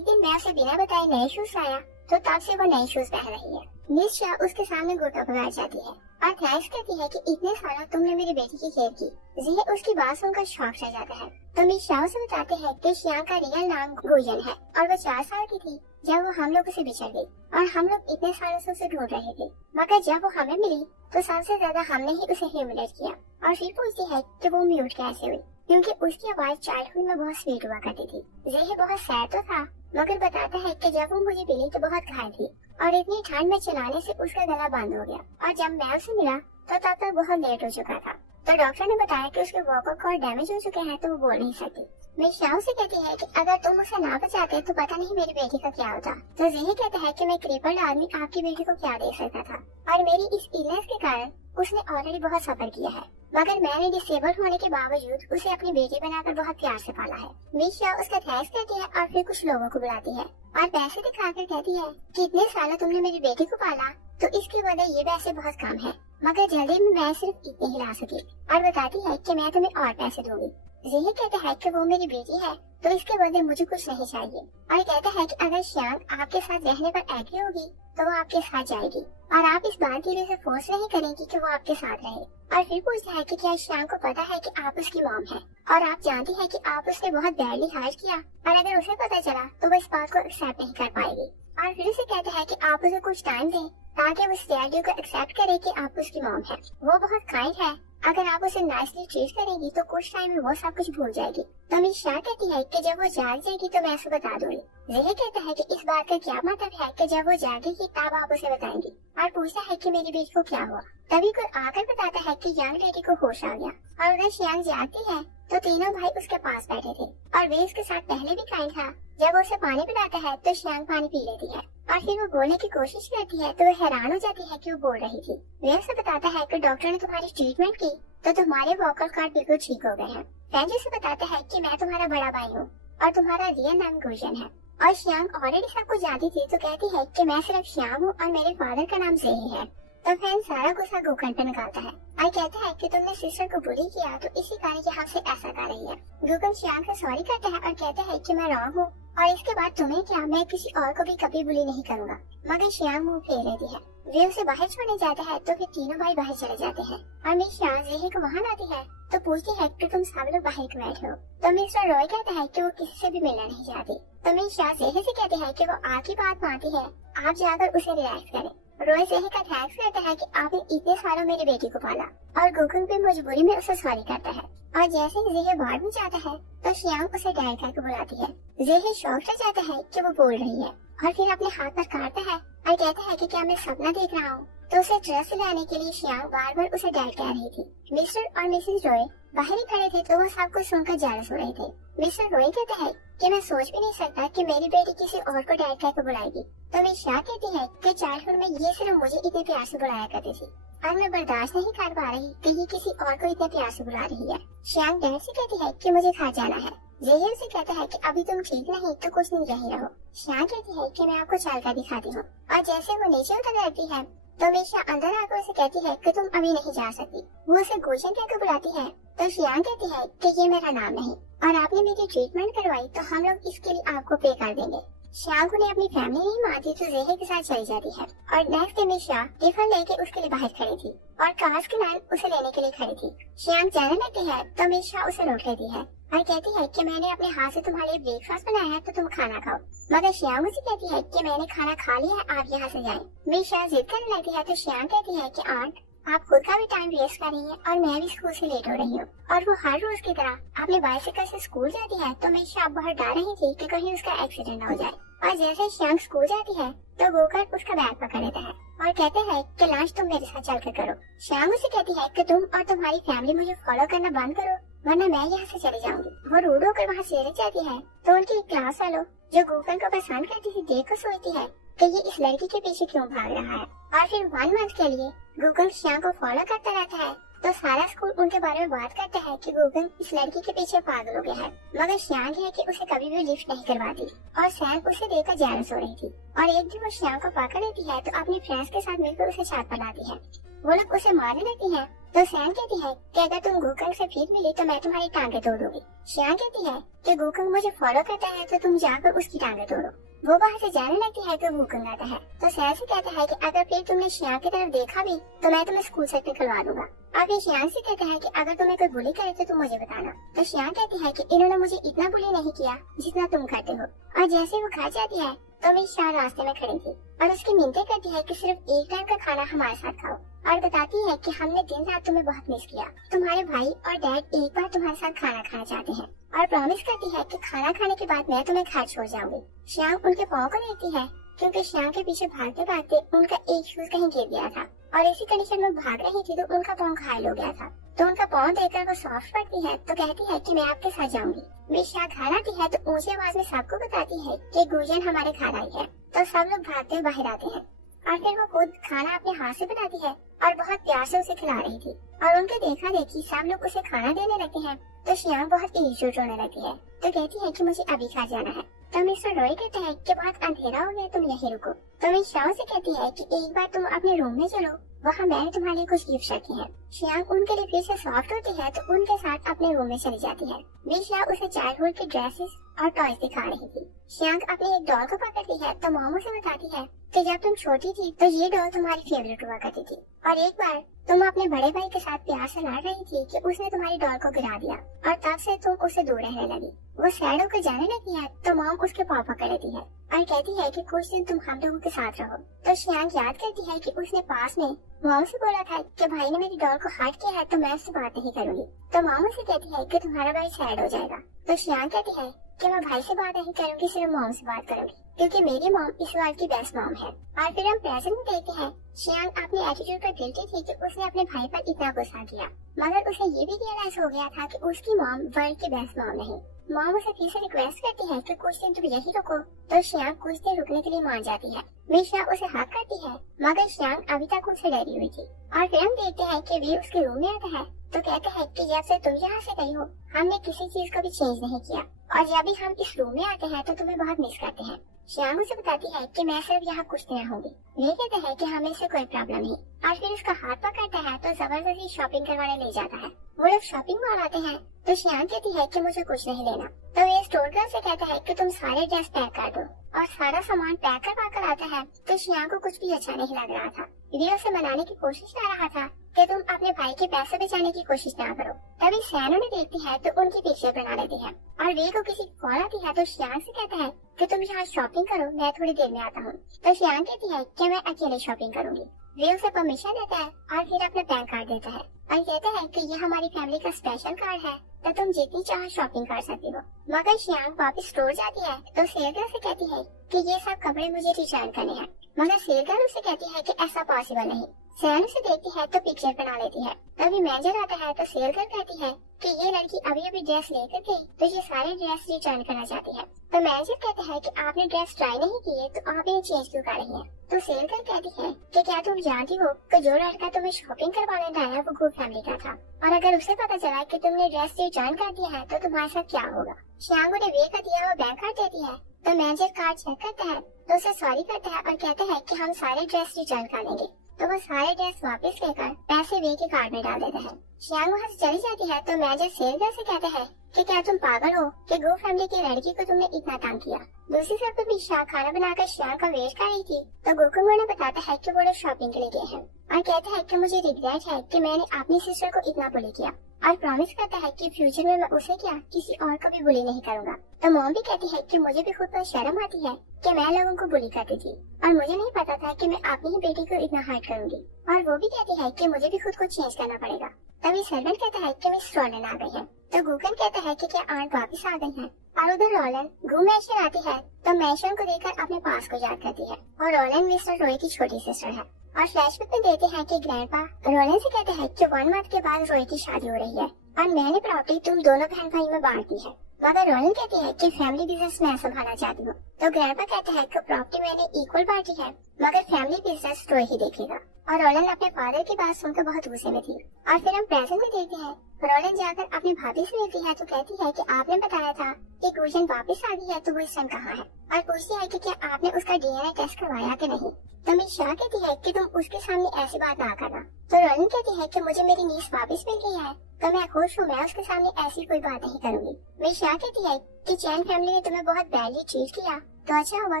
दिन मैं उसे बिना बताए नए शूज लाया तो तब से वो नए शूज पहन रही है। मिस शाह उसके सामने घुटना पकड़ जाती है और थैंक्स कहती है कि इतने सालों तुमने मेरी बेटी की केयर की। जेहे उसकी बात सुनकर शॉक रह जाता है। तो मिस शाह से बताते हैं कि शियांग का रियल नाम गुयन है और वो 4 साल की थी जब वो हम लोगों से बिछड़ गई और हम लोग इतने सालों से उसे ढूंढ रहे थे, मगर जब वो हमें मिली तो सबसे ज्यादा हमने ही उसे ह्यूमिलेट किया। और फिर पूछती है कि वो म्यूट कैसे हुई, क्योंकि उसकी आवाज चाइल्डहुड में बहुत स्वीट हुआ करती थी। जेहे बहुत सैड तो था, मगर बताता है कि जब वो मुझे मिली तो बहुत घायल थी और इतनी ठंड में चलाने से उसका गला बंद हो गया और जब मैं उसे मिला तो तब तक बहुत लेट हो चुका था। तो डॉक्टर ने बताया कि उसके वोकल कॉर्ड डैमेज हो चुके हैं तो वो बोल नहीं सकती। मैं शाह से कहती है कि अगर तुम उसे ना बचाते तो पता नहीं मेरी बेटी का क्या होता। तो जेहे कहता है कि मैं क्रिपल्ड आदमी आपकी बेटी को क्या दे सकता था और मेरी इस इलनेस के कारण उसने ऑलरेडी बहुत सफर किया है, मगर मैंने डिसेबल होने के बावजूद उसे अपनी बेटी बनाकर बहुत प्यार से पाला है। मिस शाह उसका थैंक्स कहती है और फिर कुछ लोगों को बुलाती है और पैसे दिखाकर कहती है कि इतने सालों तुमने मेरी बेटी को पाला तो इसके बदले ये पैसे बहुत कम है, मगर जल्दी में मैं सिर्फ इतने ही ला सकी और बताती है कि मैं तुम्हें और पैसे दूंगी। जेहे कहता है कि वो मेरी बेटी है तो इसके बदले मुझे कुछ नहीं चाहिए और कहता है कि अगर शियांग आपके साथ रहने पर एग्री होगी तो वो आपके साथ जाएगी और आप इस बात के लिए उसे फोर्स नहीं करेंगी कि वो आपके साथ रहे। और फिर पूछता है कि क्या शियांग को पता है कि आप उसकी मॉम है और आप जानती है कि आप उसने बहुत बैडली हार्ट किया और अगर उसे पता चला तो वो इस बात को एक्सेप्ट नहीं कर पाएगी। और फिर उसे कहता है कि आप उसे कुछ टाइम दें ताकि वो इस रियलिटी को एक्सेप्ट करे कि आप उसकी मॉम है। वो बहुत काइंड है, अगर आप उसे नाइसली ट्रीट करेंगी तो कुछ टाइम में वो सब कुछ भूल जाएगी। तो मिस शाह कहती है कि जब वो जाग जाएगी तो मैं उसे बता दूंगी। जेहे कहता है कि इस बात का क्या मतलब है कि जब वो जागेगी तब आप उसे बताएंगी और पूछता है कि मेरी बेटी को क्या हुआ। तभी कोई आकर बताता है कि यंग लेडी को होश आ गया और उधर शियांग जागती है तो तीनों भाई उसके पास बैठे थे और वे उसके साथ पहले भी काइंड था। जब वो उसे पानी पिलाता है तो शियांग पानी पी लेती है और फिर वो बोलने की कोशिश करती है तो वो हैरान हो जाती है कि वो बोल रही थी। वे उसे बताता है कि डॉक्टर ने तुम्हारी ट्रीटमेंट की तो तुम्हारे वोकल कॉर्ड बिल्कुल ठीक हो गए हैं। फैंजी से बताता है कि मैं तुम्हारा बड़ा भाई हूँ और तुम्हारा रियल नाम गुलशन है। और शियांग ऑलरेडी सब कुछ जानती थी तो कहती है कि मैं सिर्फ शियांग हूँ और मेरे फादर का नाम जेहे है। तो फैन सारा गुस्सा गोकर्ण पे निकालता है और कहता है कि तुमने सिस्टर को बुली किया तो इसी कारण ये हमसे ऐसा कर रही है। गोकर्ण शियांग से सॉरी करता है और कहता है कि मैं रॉन्ग हूँ और इसके बाद तुम्हें क्या, मैं किसी और को भी कभी बुली नहीं करूँगा। मगर शियांग मुंह फेर लेती है। वे उसे बाहर छोड़ने जाते हैं तो फिर तीनों भाई बाहर चले जाते हैं और मिस शाह जेहे को वहाँ लाती है तो पूछती है कि तुम सब लोग बाहर क्यों बैठे हो। तो मिस्टर रॉय कहता है कि वो किसी से भी मिलना नहीं चाहती। तो मिस शाह जेहे से कहती है कि वो आपकी बात मानती है, आप जाकर उसे रिलैक्स करें। रॉय जेहे का थैंक्स करता है कि आपने इतने सालों मेरी बेटी को पाला और गोकुल भी मजबूरी में उसे सॉरी करता है। और जैसे ही जेहे वार्ड में जाता है तो शियांग उसे डैड करके बुलाती है। जेहे शॉक रह जाता है कि वो बोल रही है और फिर अपने हाथ पर काटता है और कहता है कि क्या मैं सपना देख रहा हूँ। तो उसे ट्रस्ट लाने के लिए शियांग बार बार उसे डैड कह रही थी। मिस्टर और मिसेस रॉय बाहर ही खड़े थे तो वो सब कुछ सुनकर जेलस हो रहे थे। मिस्टर रॉय कहता है कि मैं सोच भी नहीं सकता कि मेरी बेटी किसी और को डैड कहकर बुलाएगी। तो मिस शाह कहती है कि चाइल्डहुड में ये सिर्फ मुझे इतने प्यार से बुलाया करती थी और मैं बर्दाश्त नहीं कर पा रही कि ये किसी और को इतने प्यार से बुला रही है। शियांग डैड से कहती है कि मुझे घर जाना है। जेहे उसे कहता है कि अभी तुम ठीक नहीं तो कुछ दिन यहीं रहो। शियांग कहती है कि मैं आपको चलकर दिखाती हूँ और जैसे वो नीचे उतर जाती है तो मिशा अंदर आकर उसे कहती है कि तुम अभी नहीं जा सकती। वो उसे गुलशन कहकर बुलाती है तो शियांग कहती है कि ये मेरा नाम नहीं और आपने मेरी ट्रीटमेंट करवाई तो हम लोग इसके लिए आपको पे कर देंगे। शियांग उन्हें अपनी फैमिली नहीं मानती तो जेहे के साथ चली जाती है और नेक्स्ट डे मिशा टिफिन लेके उसके लिए बाहर खड़ी थी और कार्स की लाइन उसे लेने के लिए खड़ी थी। शियांग जाने लगती है तो मिशा उसे रोक लेती है और कहती है कि मैंने अपने हाथ से तुम्हारे लिए ब्रेकफास्ट बनाया है तो तुम खाना खाओ। मगर शियांग उसे कहती है कि मैंने खाना खा लिया है, आप यहाँ से जाएं। मिशा जिद करने लगती है तो शियांग कहती है कि आंट आप खुद का भी टाइम वेस्ट कर रही हैं और मैं भी स्कूल से लेट हो रही हूँ। और वो हर रोज की तरह अपने बाइसिकल से स्कूल जाती है तो मिशा बहुत डर रही थी कि कहीं उसका एक्सीडेंट न हो जाए। और जैसे शियांग स्कूल जाती है तो गोकर उसका बैग पकड़ लेता है और कहते हैं कि लंच तुम मेरे साथ चल कर करो। शियांग उसे कहती है कि तुम और तुम्हारी फैमिली मुझे फॉलो करना बंद करो वरना मैं यहाँ से चली जाऊंगी। वो रूड होकर वहाँ से जाती है तो उनकी क्लास वालों जो गोकर को पसंद करती थी देख कर सोचती है कि ये इस लड़की के पीछे क्यों भाग रहा है। और फिर 1 मंथ के लिए गोकर शियांग को फॉलो करता रहता है तो सारा स्कूल उनके बारे में बात करता है कि गूगन इस लड़की के पीछे पागल हो गया है, मगर श्यांग है कि उसे कभी भी लिफ्ट नहीं करवाती और सैम उसे देखकर जेलस हो रही थी। और एक दिन वो श्यांग को पकड़ लेती है तो अपने फ्रेंड्स के साथ मिलकर उसे चाट बनाती है। वो लोग उसे मारने लगती है तो सैम कहती है कि अगर तुम गूकंग से फिर मिली तो मैं तुम्हारी टांगे तोड़ दूंगी। श्यांग कहती है कि गूकंग मुझे फॉलो करता है तो तुम जाकर उसकी टांगे तोड़ो। वो वहाँ से जाने लगती है तो गूकंग आता है तो सैम से कहता है कि अगर फिर तुमने श्यांग की तरफ देखा भी तो मैं तुम्हें स्कूल से निकलवा दूंगा। अब ये श्यांग से कहता है कि अगर तुम्हें कोई बुली करे तो तुम मुझे बताना। तो श्यांग कहती है कि इन्होंने मुझे इतना बुली नहीं किया जितना तुम करते हो। और जैसे वो घर जाती है तो मेरी शाह रास्ते में खड़ी थी और उसकी मिन्नतें करती है कि सिर्फ एक टाइम का खाना हमारे साथ खाओ और बताती है कि हमने दिन रात तुम्हें बहुत मिस किया। तुम्हारे भाई और डैड एक बार तुम्हारे साथ खाना खाना चाहते हैं और प्रॉमिस करती है कि खाना खाने के बाद मैं तुम्हें घर छोड़ जाऊंगी। श्यांग उनके पाँव को लेती है क्योंकि श्यांग के पीछे भागते भागते उनका एक शूज कहीं गिर गया था और इसी कंडीशन में भाग रही थी तो उनका पाँव घायल हो गया था। तो उनका पाँव देखकर वो सॉफ्ट पड़ती है तो कहती है कि मैं आपके साथ जाऊंगी। वे श्यांग घर आती है तो ऊंची आवाज में सबको बताती है कि गुंजन हमारे घर आई है। तो सब लोग भागते हुए बाहर आते हैं और फिर वो खुद खाना अपने हाथ से बनाती है और बहुत प्यार से उसे खिला रही थी और उनके देखा देखी सब लोग उसे खाना देने लगते हैं। तो श्यांग बहुत इरिटेट होने लगती है तो कहती है कि मुझे अभी घर जाना है। तो मिस्टर रॉय कहता है कि बहुत अंधेरा हो गया, तुम यहीं रुको। तो मैं श्यांग से कहती है कि एक बार तुम अपने रूम में चलो, वहाँ मैंने तुम्हारे लिए कुछ गिफ्ट रखे हैं। श्यांग उनके लिए फिर से सॉफ्ट होती है तो उनके साथ अपने रूम में चली जाती है। विशा उसे चाइल्डहुड के ड्रेसेस और टॉयज दिखा रही थी। श्यांग अपनी एक डॉल को पकड़ती है तो मॉम उसे बताती है कि जब तुम छोटी थी तो ये डॉल तुम्हारी फेवरेट हुआ करती थी और एक बार तुम अपने बड़े भाई के साथ प्यार से लड़ रही थी कि उसने तुम्हारी डॉल को गिरा दिया और तब से तुम उससे दूर रहने लगी। वो सैड होकर जाने लगी है तो मॉम उसके पाँव पकड़ लेती है और कहती है कि कुछ दिन तुम हम लोगों के साथ रहो। तो श्यांग याद करती है कि उसने पास में मॉम से बोला था कि भाई ने मेरी डॉल को हर्ट किया है तो मैं उससे बात नहीं करूंगी। तो मॉम उसे कहती है कि तुम्हारा भाई सैड हो जाएगा। तो श्यांग कहती है कि मैं भाई से बात नहीं करूंगी, सिर्फ मॉम से बात करूंगी क्योंकि मेरी मॉम इस वर्ल्ड की बेस्ट मॉम है। और फिर हम प्रेजेंट में देखते हैं श्यांग अपनी एटीट्यूड पर गिल्टी थी कि उसने अपने भाई पर इतना गुस्सा किया, मगर उसे ये भी रियलाइज हो गया था कि उसकी मॉम वर्ल्ड की बेस्ट मॉम नहीं। मॉम उसे फिर से रिक्वेस्ट करती है कि कुछ दिन तुम यही रुको तो श्यांग कुछ दिन रुकने के लिए मान जाती है। विशा उसे हक करती है मगर श्यांग अभी तक उनसे डरी हुई थी। और फिर हम देखते हैं कि वे उसके रूम में आता है तो कहता है कि जब से तुम यहाँ से गई हो हमने किसी चीज को भी चेंज नहीं किया और जब भी हम इस रूम में आते हैं तो तुम्हें बहुत मिस करते हैं। श्यांग उसे बताती है कि मैं सिर्फ यहाँ कुछ दिन रहूंगी। वे कहता है कि हमें से कोई प्रॉब्लम नहीं और फिर उसका हाथ पकड़ता है तो जबरदस्ती शॉपिंग करवाने ले जाता है। वो लोग शॉपिंग मॉल आते हैं तो श्यांग कहती है कि मुझे कुछ नहीं लेना। तो वे स्टोर गर्ल से कहता है कि तुम सारे ड्रेस पैक कर दो और सारा सामान पैक करवा कर आता है। तो श्यांग को कुछ भी अच्छा नहीं लग रहा था। वे उसे मनाने की कोशिश कर रहा था कि तुम अपने भाई के पैसे बचाने की कोशिश ना करो। तभी सैन उन्हें देखती है तो उनकी पिक्चर बना लेती है और वे को किसी की कॉल आती है तो श्यांग से कहता है कि तुम यहाँ शॉपिंग करो, मैं थोड़ी देर में आता हूँ। तो श्यांग कहती है कि मैं अकेले शॉपिंग करूंगी। वे उसे परमिशन देता है और फिर अपना बैंक कार्ड देता है और कहता है कि ये हमारी फैमिली का स्पेशल कार्ड है तो तुम जितनी चाहो शॉपिंग कर सकती हो। मगर श्यांग वापस स्टोर जाती है तो सेल गर्ल से कहती है कि ये सब कपड़े मुझे रिटर्न करने हैं, मगर सेल गर्ल उसे कहती है कि ऐसा पॉसिबल नहीं। सैन उसे देखती है तो पिक्चर बना लेती है। तभी मैनेजर आता है तो सेल गर्ल कहती है कि ये लड़की अभी अभी ड्रेस लेकर गई तो ये सारे ड्रेस रिटर्न करना चाहती है। तो मैनेजर कहता है कि आपने ड्रेस ट्राई नहीं किए तो आप इन्हें चेंज क्यों कर रही हैं। तो सेल गर्ल कहती है कि क्या तुम जानती हो कि जो लड़का तुम्हें शॉपिंग करवाने लाया वो गू फैमिली का था और अगर उसे पता चला कि तुमने ड्रेस रिटर्न कर दिया है तो तुम्हारे साथ क्या होगा। श्यांग उन्हें वे का दिया हुआ बैंक कार्ड देती है तो मैनेजर कार्ड चेक करता है तो उसे सॉरी करता है और कहता है कि हम सारे ड्रेस रिटर्न कर लेंगे। तो वो सारे ड्रेस वापस लेकर पैसे वे के कार्ड में डाल देता है। श्यांग वहाँ से चली जाती है तो मैनेजर सेल गर्ल से कहता है कि क्या तुम पागल हो कि गो फैमिली की लड़की को तुमने इतना तंग किया। दूसरी तरफ भी श्यांग खाना बनाकर श्यांग का वेट कर रही थी तो गोकुंग उन्हें बताता है कि वो लोग शॉपिंग के लिए गए हैं और कहता है कि मुझे रिग्रेट है कि मैंने अपनी सिस्टर को इतना बुली किया और प्रॉमिस करता है कि फ्यूचर में मैं उसे क्या किसी और को भी बुली नहीं करूंगा। तो मॉम भी कहती है कि मुझे भी खुद पर शर्म आती है कि मैं लोगों को बुली करती थी और मुझे नहीं पता था कि मैं अपनी ही बेटी को इतना हर्ट करूंगी। और वो भी कहती है कि मुझे भी खुद को चेंज करना पड़ेगा। तभी सर्वेंट कहता है कि मिस रोलन आ गई है। तो गूगन कहता है कि क्या आंट वापस आ गई है और उधर रोलन गू मैशन आती है तो मैशन को देखकर अपने पास को याद करती है और रोलन मिस्टर रॉय की छोटी सिस्टर है। और फ्लैशबैक में देते हैं कि ग्रैंडपा रोलन से कहते हैं कि 1 मंथ के बाद रॉय की शादी हो रही है और मैंने प्रॉपर्टी तुम दोनों बहन भाई में बांट दी है। मगर रोलन कहती है कि फैमिली बिजनेस मैं संभालना चाहती हूँ। तो ग्रैंडपा कहता है कि प्रॉपर्टी मैंने इक्वल बांटी है मगर फैमिली बिजनेस रॉय ही देखेगा। और रोलन अपने फादर की बात सुनकर बहुत गुस्से में थी। और फिर हम प्रेजेंट में देखते हैं, रोलन जाकर अपनी भाभी से मिलती है तो कहती है कि आपने बताया था कि गुंजन वापस आ गई है, तो वो इस टाइम कहाँ है, और पूछती है कि क्या आपने उसका डीएनए टेस्ट करवाया कि नहीं। तो मिशा कहती है कि तुम उसके सामने ऐसी बात ना करना। तो रोलन कहती है कि मुझे मेरी नीस वापस मिल गई है, तो मैं खुश हूँ, मैं उसके सामने ऐसी कोई बात नहीं करूंगी। मिशा कहती है कि चैन फैमिली ने तुम्हें बहुत बैडली ट्रीट किया, तो अच्छा हुआ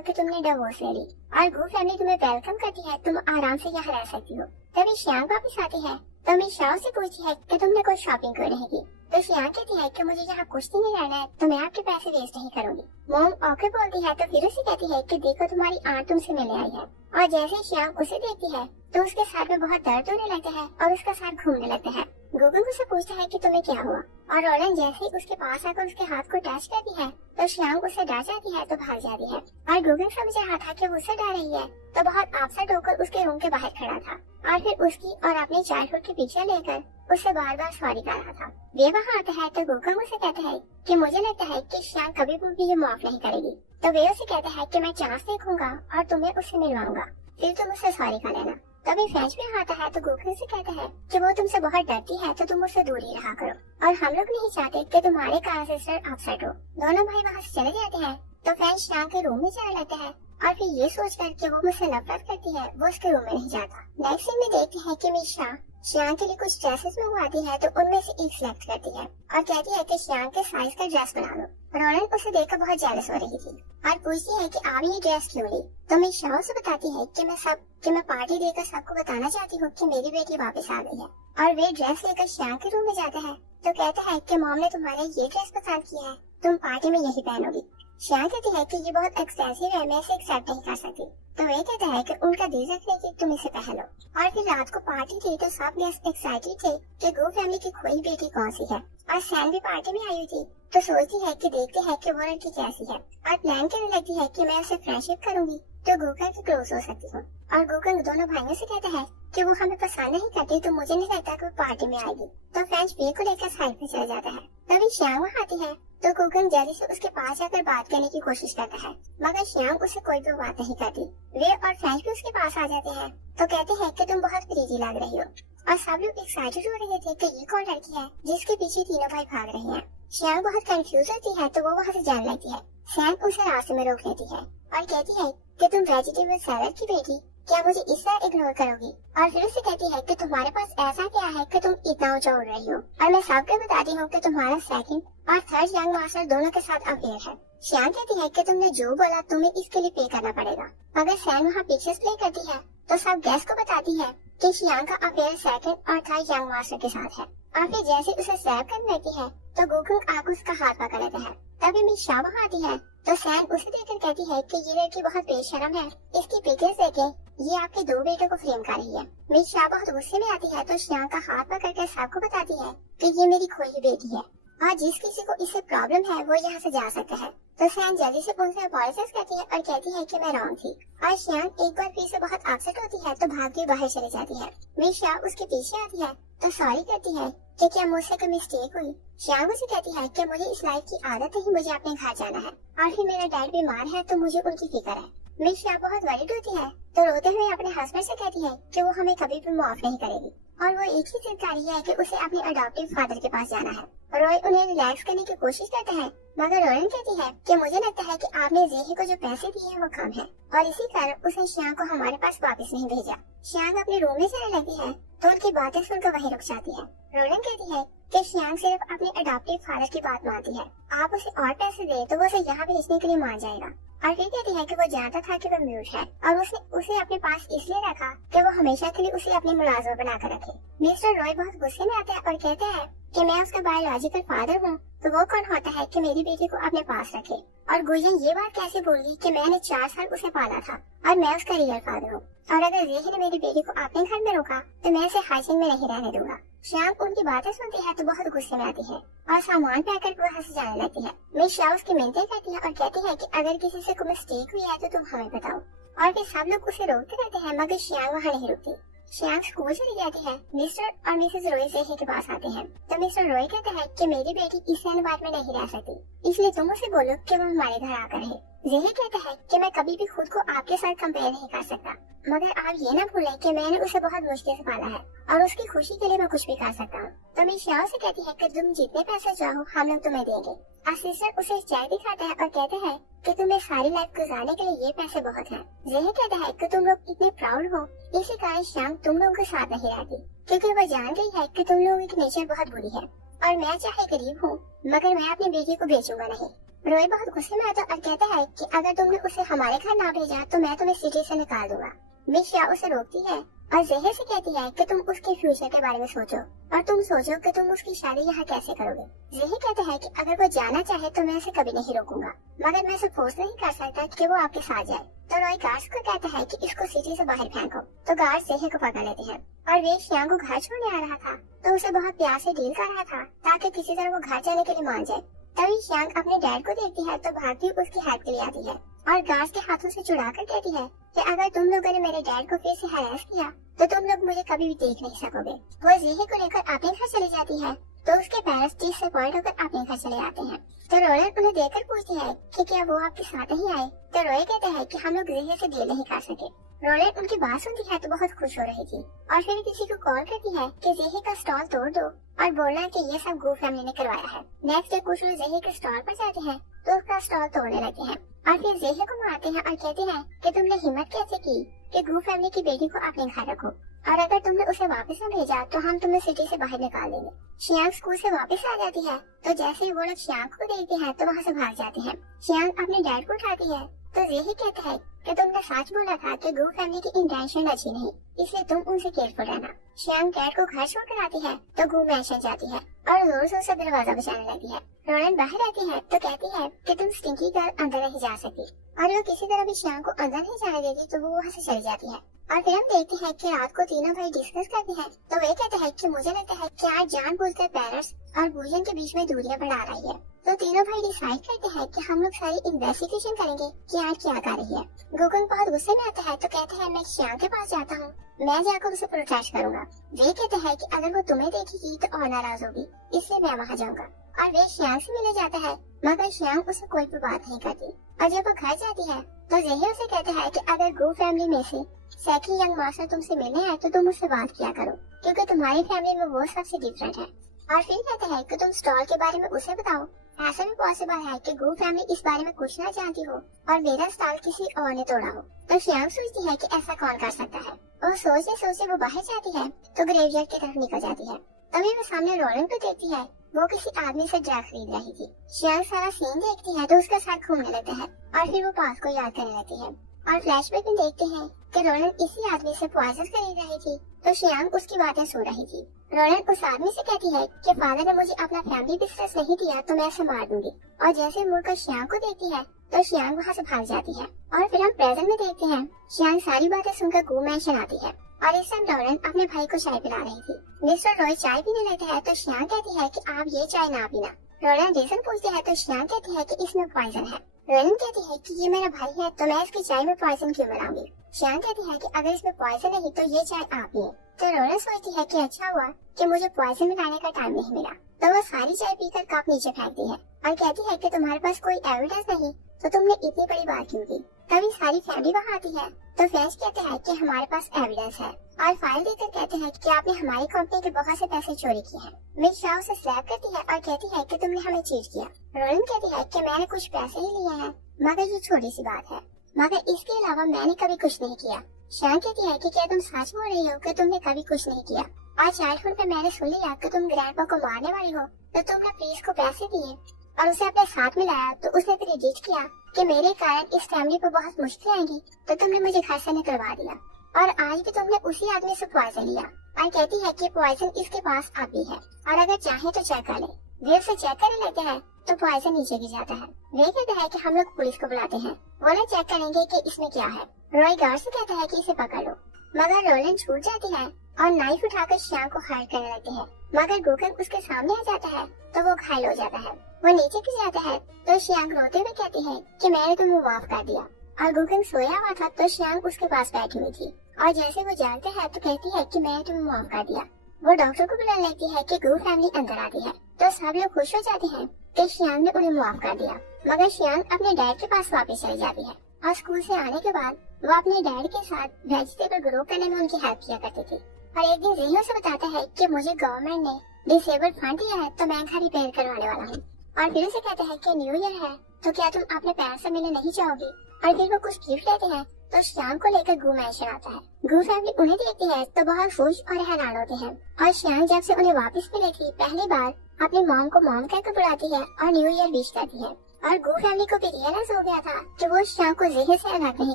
कि तुमने डिवोर्स ले ली, और गू फैमिली तुम्हें वेलकम करती है, तुम आराम से यहाँ रह सकती हो। तभी श्याम वापस आती है, तो मिशा से पूछती है कि तुमने कोई शॉपिंग क्यों नहीं की। तो श्याम कहती है कि मुझे यहाँ कुछ दिन नहीं रहना है, तो मैं आपके पैसे वेस्ट नहीं करूंगी। मोम ओके बोलती है, तो फिर उसे कहती है कि देखो तुम्हारी आंट तुमसे मिलने आई है। और जैसे श्याम उसे देखती है तो उसके सर में बहुत दर्द होने लगता है और उसका सर घूमने लगता है। गूगल उसे पूछता है कि तुम्हें क्या हुआ, और रोलन जैसे ही उसके पास आकर उसके हाथ को टच करती है तो श्याम उससे डर जाती है तो भाग जाती है। और गूगल समझ रहा था कि वो उससे डर रही है, तो बहुत अपसेट होकर उसके रूम के बाहर खड़ा था और फिर उसकी और अपने चाइल्डहुड की पिक्चर लेकर उससे बार बार सॉरी कर रहा था। वे वहाँ आता है तो गूगल उसे कहता है कि मुझे लगता है कि श्याम कभी भी मुझे माफ नहीं करेगी। तो वे उसे कहता है कि मैं चांस देखूंगा और तुम्हें उससे मिलवाऊंगा, फिर तुम उससे सॉरी कर लेना। तभी फ्रेंच में आता है तो गूगल से कहता है कि वो तुमसे बहुत डरती है, तो तुम उससे दूर ही रहा करो, और हम लोग नहीं चाहते कि तुम्हारे कारण सिस्टर अपसेट हो। दोनों भाई वहाँ से चले जाते हैं तो फ्रेंच श्याम के रूम में जाने लगता है, और फिर ये सोचकर कि वो मुझसे नफरत करती है वो उसके रूम में नहीं जाता। नेक्स्ट सीन में देखते हैं कि मिशा श्याम के लिए कुछ ड्रेसेस मंगवाती है, तो उनमें से एक सिलेक्ट करती है और कहती है कि श्याम के साइज का ड्रेस बना लो। रोलन उसे देखकर बहुत जेलस हो रही थी और पूछती है कि आप ये ड्रेस क्यों ली। तो मिशा उसे बताती है कि मैं पार्टी देकर सबको बताना चाहती हूँ कि मेरी बेटी वापस आ गई है। और वे ड्रेस लेकर श्याम के रूम में जाता है तो कहता है कि मॉम ने तुम्हारा ये ड्रेस पसंद किया है, तुम पार्टी में यही पहनोगी। श्याम कहती है कि ये बहुत एक्सपेंसिव है, मैं इसे एक्सेप्ट नहीं कर सकती। तो वे कहता है कि उनका दिल रख ले कि तुम इसे पहनो। और फिर रात को पार्टी थी तो सब गेस्ट एक्साइटेड थे कि गो फैमिली की खोई बेटी कौन सी है, और सैन भी पार्टी में आई हुई थी तो सोचती है कि देखते हैं कि वो लड़की कैसी है, और प्लान करने लगती है कि मैं उससे फ्रेंडशिप करूंगी तो गूगल के क्लोज हो सकती हूँ। और गूगल दोनों भाइयों से कहता है कि वो हमें पसंद नहीं करती, तो मुझे नहीं लगता कि वो पार्टी में आएगी। तो फ्रेंच वे को लेकर साइड पे चला जाता है। तभी श्याम वहाँ आती है तो गूगल जल्दी से उसके पास जाकर बात करने की कोशिश करता है, मगर श्याम उसे कोई भी बात नहीं करती। वे और फ्रेंच भी उसके पास आ जाते हैं तो कहते हैं कि तुम बहुत क्रेजी लग रही हो, और सब लोग एक्साइटेड हो रहे थे कि ये कौन लड़की है जिसके पीछे तीनों भाई भाग रहे हैं। श्याम बहुत कंफ्यूज होती है तो वो वहाँ से जाने लगती है। सैम उसे रास्ते में रोक लेती है और कहती है कि तुम वेजिटेबल सैलड की बेटी क्या मुझे इस तरह इग्नोर करोगी। और फिर उसे कहती है कि तुम्हारे पास ऐसा क्या है कि तुम इतना ऊंचा उड़ रही हो, और मैं सबको बताती हूँ कि तुम्हारा सेकंड और थर्ड यंग मास्टर दोनों के साथ अफेयर है। श्याम कहती है कि तुमने जो बोला तुम्हें इसके लिए पे करना पड़ेगा। मगर सैम वहाँ पिक्चर्स प्ले करती है तो सब गेस्ट को बताती है कि श्याम का अफेयर सेकंड और थर्ड यंग मास्टर के साथ है। और फिर जैसे उसे स्लैप करने लगती है तो गूगल आकर उसका हाथ पकड़ लेता है। तभी मिशा वहाँ आती है तो सैम उसे देखकर कहती है कि ये लड़की बहुत बेशर्म है, इसकी पिक्चर्स देखें, ये आपके दो बेटों को फ्रेम कर रही है। मिशा बहुत गुस्से में आती है तो श्याम का हाथ पकड़कर सबको बताती है कि ये मेरी खोई बेटी है और जिस किसी को इससे प्रॉब्लम है वो यहाँ से जा सकता है। तो सैम जल्दी से उनसे अपॉलोजाइज करती है और कहती है कि मैं रॉन्ग थी। और श्याम एक बार फिर से बहुत अपसेट होती है तो भाग के बाहर चली जाती है। मिशा उसके पीछे आती है तो सॉरी करती है कि क्या मुझसे कोई मिस्टेक हुई। श्याम उसे कहती है कि मुझे इस लाइफ की आदत है, मुझे अपने घर जाना है और फिर मेरा डैड बीमार है तो मुझे उनकी फिक्र है। मिशा बहुत वरीड होती है तो रोते हुए अपने हस्बैंड से कहती है कि वो हमें कभी भी माफ नहीं करेगी और वो एक ही जिद कर रही है कि उसे अपने अडॉप्टिव फादर के पास जाना है। रॉय उन्हें रिलैक्स करने की कोशिश करता है मगर रोलन कहती है कि मुझे लगता है कि आपने जेही को जो पैसे दिए हैं वो कम है और इसी कारण उसने श्याम को हमारे पास वापस नहीं भेजा। श्याम अपने रूम में जाने लगी है तो उनकी बातें सुनकर वहीं रुक जाती है। रोलन कहती है कि श्याम सिर्फ अपने अडॉप्टिव फादर की बात मानती है, आप उसे और पैसे दे तो वो उसे यहाँ भेजने के लिए मान जाएगा। और फिर कहती है कि वो जानता था कि वो म्यूट है और उसने उसे अपने पास इसलिए रखा कि वो हमेशा के लिए उसे अपने मुलाजिम बनाकर रखे। मिस्टर रॉय बहुत गुस्से में आता है और कहता है कि मैं उसका बायोलॉजिकल फादर हूँ तो वो कौन होता है कि मेरी बेटी को अपने पास रखे। और गुजन ये बात कैसे बोल गई कि मैंने 4 साल उसे पाला था और मैं उसका रियल फादर हूँ और अगर जेही ने मेरी बेटी को अपने घर में रोका तो मैं उसे हाइजीन में नहीं रहने दूंगा। श्याम उनकी बातें सुनती है तो बहुत गुस्से में आती है और सामान पैक कर वहाँ से जाने लगती है। मिशा उसकी मिन्नतें करती है और कहती है कि अगर किसी से कोई मिस्टेक हुई है तो तुम हमें बताओ। और फिर सब लोग उसे रोकते रहते हैं मगर श्याम वहाँ नहीं रुकती। श्याम स्कूल चली जाती है। मिस्टर और मिसेस रॉय जेही के पास आते हैं तो मिस्टर रॉय कहता है कि मेरी बेटी इस एनवायरनमेंट में नहीं रह सकती, इसलिए तुम उसे बोलो कि वो हमारे घर आकर रहे। जेहे कहता है कि मैं कभी भी खुद को आपके साथ कंपेयर नहीं कर सकता, मगर आप ये ना भूलें कि मैंने उसे बहुत मुश्किल से पाला है और उसकी खुशी के लिए मैं कुछ भी कर सकता हूँ। तो मिस शाओ से कहती है कि तुम जितने पैसे चाहो हम लोग तुम्हें देंगे। असिस्टेंट उसे चाय दिखाता है और कहता है कि तुम्हें सारी लाइफ गुजारने के लिए ये पैसे बहुत हैं। जेहे कहता है कि तुम लोग इतने प्राउड हो, इसी कारण शाम तुम लोगों के साथ नहीं रहती, क्योंकि वो जान गई है कि तुम लोगों की नेचर बहुत बुरी है और मैं चाहे गरीब हूँ मगर मैं अपनी बेटी को बेचूंगा नहीं। रोय बहुत गुस्से में आता और कहता है कि अगर तुमने उसे हमारे घर ना भेजा तो मैं तुम्हें सिटी से निकाल दूंगा। मिस शाओ उसे रोकती है और जेहे से कहती है कि तुम उसके फ्यूचर के बारे में सोचो और तुम सोचो कि तुम उसकी शादी यहाँ कैसे करोगे। जेहे कहता है कि अगर वो जाना चाहे तो मैं उसे कभी नहीं रोकूंगा, मगर मैं उसे फोर्स नहीं कर सकता कि वो आपके साथ जाए। तो रॉय गार्ड्स को कहता है कि इसको सिटी से बाहर फेंको। तो गार्ड्स जेहे को पकड़ लेते हैं और वे श्यांग को घर छोड़ने आ रहा था तो उसे बहुत प्यार से डील कर रहा था ताकि किसी तरह वो घर जाने के लिए मान जाए। तभी श्यांग अपने डैड को देखती है तो भागती उसकी हेल्प के लिए आती है और गार्ड्स के हाथों से छुड़ा कर कहती है कि अगर तुम लोगों ने मेरे डैड को फिर से हैरेस किया तो तुम लोग मुझे कभी भी देख नहीं सकोगे। वो जेहे को लेकर अपने घर चली जाती है तो उसके पेरेंट्स डिसअपॉइंट होकर अपने घर चले आते हैं। तो रोलन उन्हें देखकर पूछती है कि क्या वो आपके साथ नहीं आए। तो रॉय कहता है कि हम लोग जेहे से डील नहीं कर सके। रोलन उनकी बात सुनती है तो बहुत खुश हो रही थी और फिर किसी को कॉल करती है कि जेहे का स्टॉल तोड़ दो और बोलना कि ये सब गू फैमिली ने करवाया है। नेक्स्ट डे कुछ लोग जेहे के स्टॉल पर जाते हैं तो उसका स्टॉल तोड़ने लगते हैं और फिर जेहे को मारते हैं और कहते हैं कि तुमने हिम्मत कैसे की कि गू फैमिली की बेटी को अपने घर रखो और अगर तुमने उसे वापस न भेजा तो हम तुम्हें सिटी से बाहर निकाल देंगे। श्यांग स्कूल से वापस आ जाती है तो जैसे ही वो लोग श्यांग को देखते हैं तो वहाँ से भाग जाते हैं। श्यांग अपने डैड को उठाती है तो जेहे कहता है कि तुमने सच बोला था कि गू फैमिली की इंटेंशन अच्छी नहीं, इसलिए तुम उनसे केयरफुल रहना। श्यांग डैड को घर छोड़कर आती है तो गू मैंशन जाती है और जोर से उसे दरवाजा बचाने लगती है। रोलन बाहर आती है तो कहती है कि तुम स्टिंकी गर्ल अंदर नहीं जा सकती और वो किसी तरह भी श्यांग को अंदर नहीं जाने देती तो वो वहाँ से चली जाती है। और फिर हम देखते हैं कि रात को तीनों भाई डिस्कस करते हैं तो वे कहते हैं कि मुझे लगता है कि आज जानबूझकर पेरेंट्स और बुजन के बीच में दूरियां बढ़ा रही है। तो तीनों भाई डिसाइड करते हैं कि हम लोग सारी इन्वेस्टिगेशन करेंगे कि आज क्या कर रही है। गोकुंग बहुत गुस्से में आता है तो कहता है मैं श्यांग के पास जाता हूँ, मैं जाकर उसे प्रोटेक्ट करूंगा। वे कहते हैं कि अगर वो तुम्हें देखेगी तो और नाराज होगी, इसलिए मैं वहाँ जाऊंगा। और वे श्यांग से मिलने जाता है मगर श्यांग उसे कोई भी बात नहीं करती और जब वो घर जाती है तो जेहे उसे कहता है कि अगर गू फैमिली में से सेकी यंग मास्टर तुमसे मिलने आए तो तुम उससे बात किया करो क्योंकि तुम्हारी फैमिली में वो सबसे डिफरेंट है। और फिर कहता है कि तुम स्टॉल के बारे में उसे बताओ, ऐसा भी पॉसिबल है कि गू फैमिली इस बारे में कुछ ना जानती हो और मेरा स्टॉल किसी और ने तोड़ा हो। तो श्यांग सोचती है कि ऐसा कौन कर सकता है और सोचते सोचते वो बाहर जाती है तो ग्रेवयार्ड की तरफ निकल जाती है। तभी वो सामने रोलन को देखती है, वो किसी आदमी से ड्रग खरीद रही थी। श्यांग सारा सीन देखती है तो उसका सर घूमने लगता है और फिर वो पास को याद करने लगती है और फ्लैशबैक में देखते हैं कि रोलन इसी आदमी से पॉइजन खरीद रही थी तो श्यांग उसकी बातें सुन रही थी। रोलन उस आदमी से कहती है कि फादर ने मुझे अपना फैमिली बिजनेस नहीं दिया तो मैं उसे मार दूंगी और जैसे मुड़कर श्यांग को देखती है तो श्यांग वहाँ से भाग जाती है। और फिर हम प्रेजेंट में देखते हैं श्यांग सारी बातें सुनकर गू मैंशन आती है और इस टाइम रोलन अपने भाई को चाय पिला रही थी। मिस्टर रॉय चाय पीने लगता है तो श्यांग कहती है कि आप ये चाय ना पीना। रोलन रीजन पूछते हैं तो श्यांग कहती है कि इसमें पॉइजन है। रोलन कहती है कि ये मेरा भाई है तो मैं इसकी चाय में पॉइजन क्यों मिलाऊंगी। श्यांग कहती है कि अगर इसमें पॉइजन नहीं तो ये चाय आप पिए। तो रोलन सोचती है कि अच्छा हुआ कि मुझे पॉइजन मिलाने का टाइम नहीं मिला। तो वो सारी चाय पीकर कप नीचे फेंकती है और कहती है कि तुम्हारे पास कोई एविडेंस नहीं तो तुमने इतनी बड़ी बात क्यों की। तभी सारी फैमिली वहाँ आती है तो फ्रेंच कहते हैं कि हमारे पास एविडेंस है और फाइल देकर कहते हैं कि आपने हमारी कंपनी के बहुत से पैसे चोरी किए हैं। मिस शाओ से स्लैप करती है और कहती है कि तुमने हमें चीट किया। रोलन कहती है कि मैंने कुछ पैसे ही लिए हैं मगर ये छोटी सी बात है, मगर इसके अलावा मैंने कभी कुछ नहीं किया। शान कहती है कि क्या तुम सच बोल रही हो कि तुमने कभी कुछ नहीं किया। आज चाइल्डहुड में मैंने सुन लिया कि तुम ग्रैंडपा को मारने वाली हो तो तुमने प्रीस को पैसे दिए और उसे अपने साथ में लाया तो उसने प्रेडिक्ट किया कि मेरे कारण इस फैमिली पर बहुत मुश्किल आएंगी तो तुमने मुझे घर से निकलवा दिया और आज भी तुमने उसी आदमी से पॉइजन लिया। और कहती है कि पॉइजन इसके पास अब भी है और अगर चाहे तो चेक कर ले। वे उसे चेक करने लगते हैं तो पॉइजन नीचे गिर जाता है। वे कहते हैं कि हम लोग पुलिस को बुलाते हैं, वो लोग चेक करेंगे कि इसमें क्या है। रॉय गार्ड से कहता है कि इसे पकड़ लो मगर रोलन छूट जाती है और नाइफ उठाकर श्यांग को हर्ट करने लगते हैं मगर गोकन उसके सामने आ जाता है तो वो घायल हो जाता है। वो नीचे गिर जाता है तो श्यांग रोते हुए कहती है कि मैंने तुम्हें माफ कर दिया और गोकन सोया हुआ था तो श्यांग उसके पास बैठी हुई थी और जैसे वो जानते हैं तो कहती है कि मैंने तुम्हें माफ कर दिया। वो डॉक्टर को बुलाने लगती है कि गू फैमिली अंदर आती है तो सब लोग खुश हो जाते हैं कि शियांग ने उन्हें माफ कर दिया। मगर शियांग अपने डैड के पास वापस चली जाती है और स्कूल से आने के बाद वो अपने डैड के साथ वेजिटेबल ग्रो करने में उनकी हेल्प किया करती थी। और एक दिन जेही उसे बताता है कि मुझे गवर्नमेंट ने डिसेबल्ड फंड दिया है तो मैं घर रिपेयर करवाने वाला हूँ। और फिर उसे कहते हैं कि न्यू ईयर है तो क्या तुम अपने पेरेंट्स से मिलने नहीं चाहोगी। और फिर वो कुछ गिफ्ट लेते हैं तो शियांग को लेकर गू मेंशन आता है। गू फैमिली उन्हें देखती है तो बहुत खुश और हैरान होते हैं। और शियांग जब से उन्हें वापस मिली थी पहली बार अपनी मॉम को मॉम कहकर बुलाती है और न्यू ईयर विश करती है। और गू फैमिली को भी रियलाइज हो गया था कि वो शियांग को जेही से अलग नहीं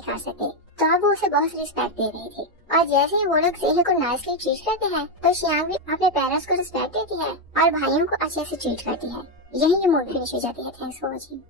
कर सकते, तो अब वो उसे बहुत रिस्पेक्ट दे रही थी। और जैसे ही वो लोग जेही को नाइसली ट्रीट करते हैं तो शियांग भी अपने पेरेंट्स को रिस्पेक्ट देती है और भाइयों को अच्छे से ट्रीट करती है। यही ये मूवी फिनिश हो जाती है। Thanks for watching.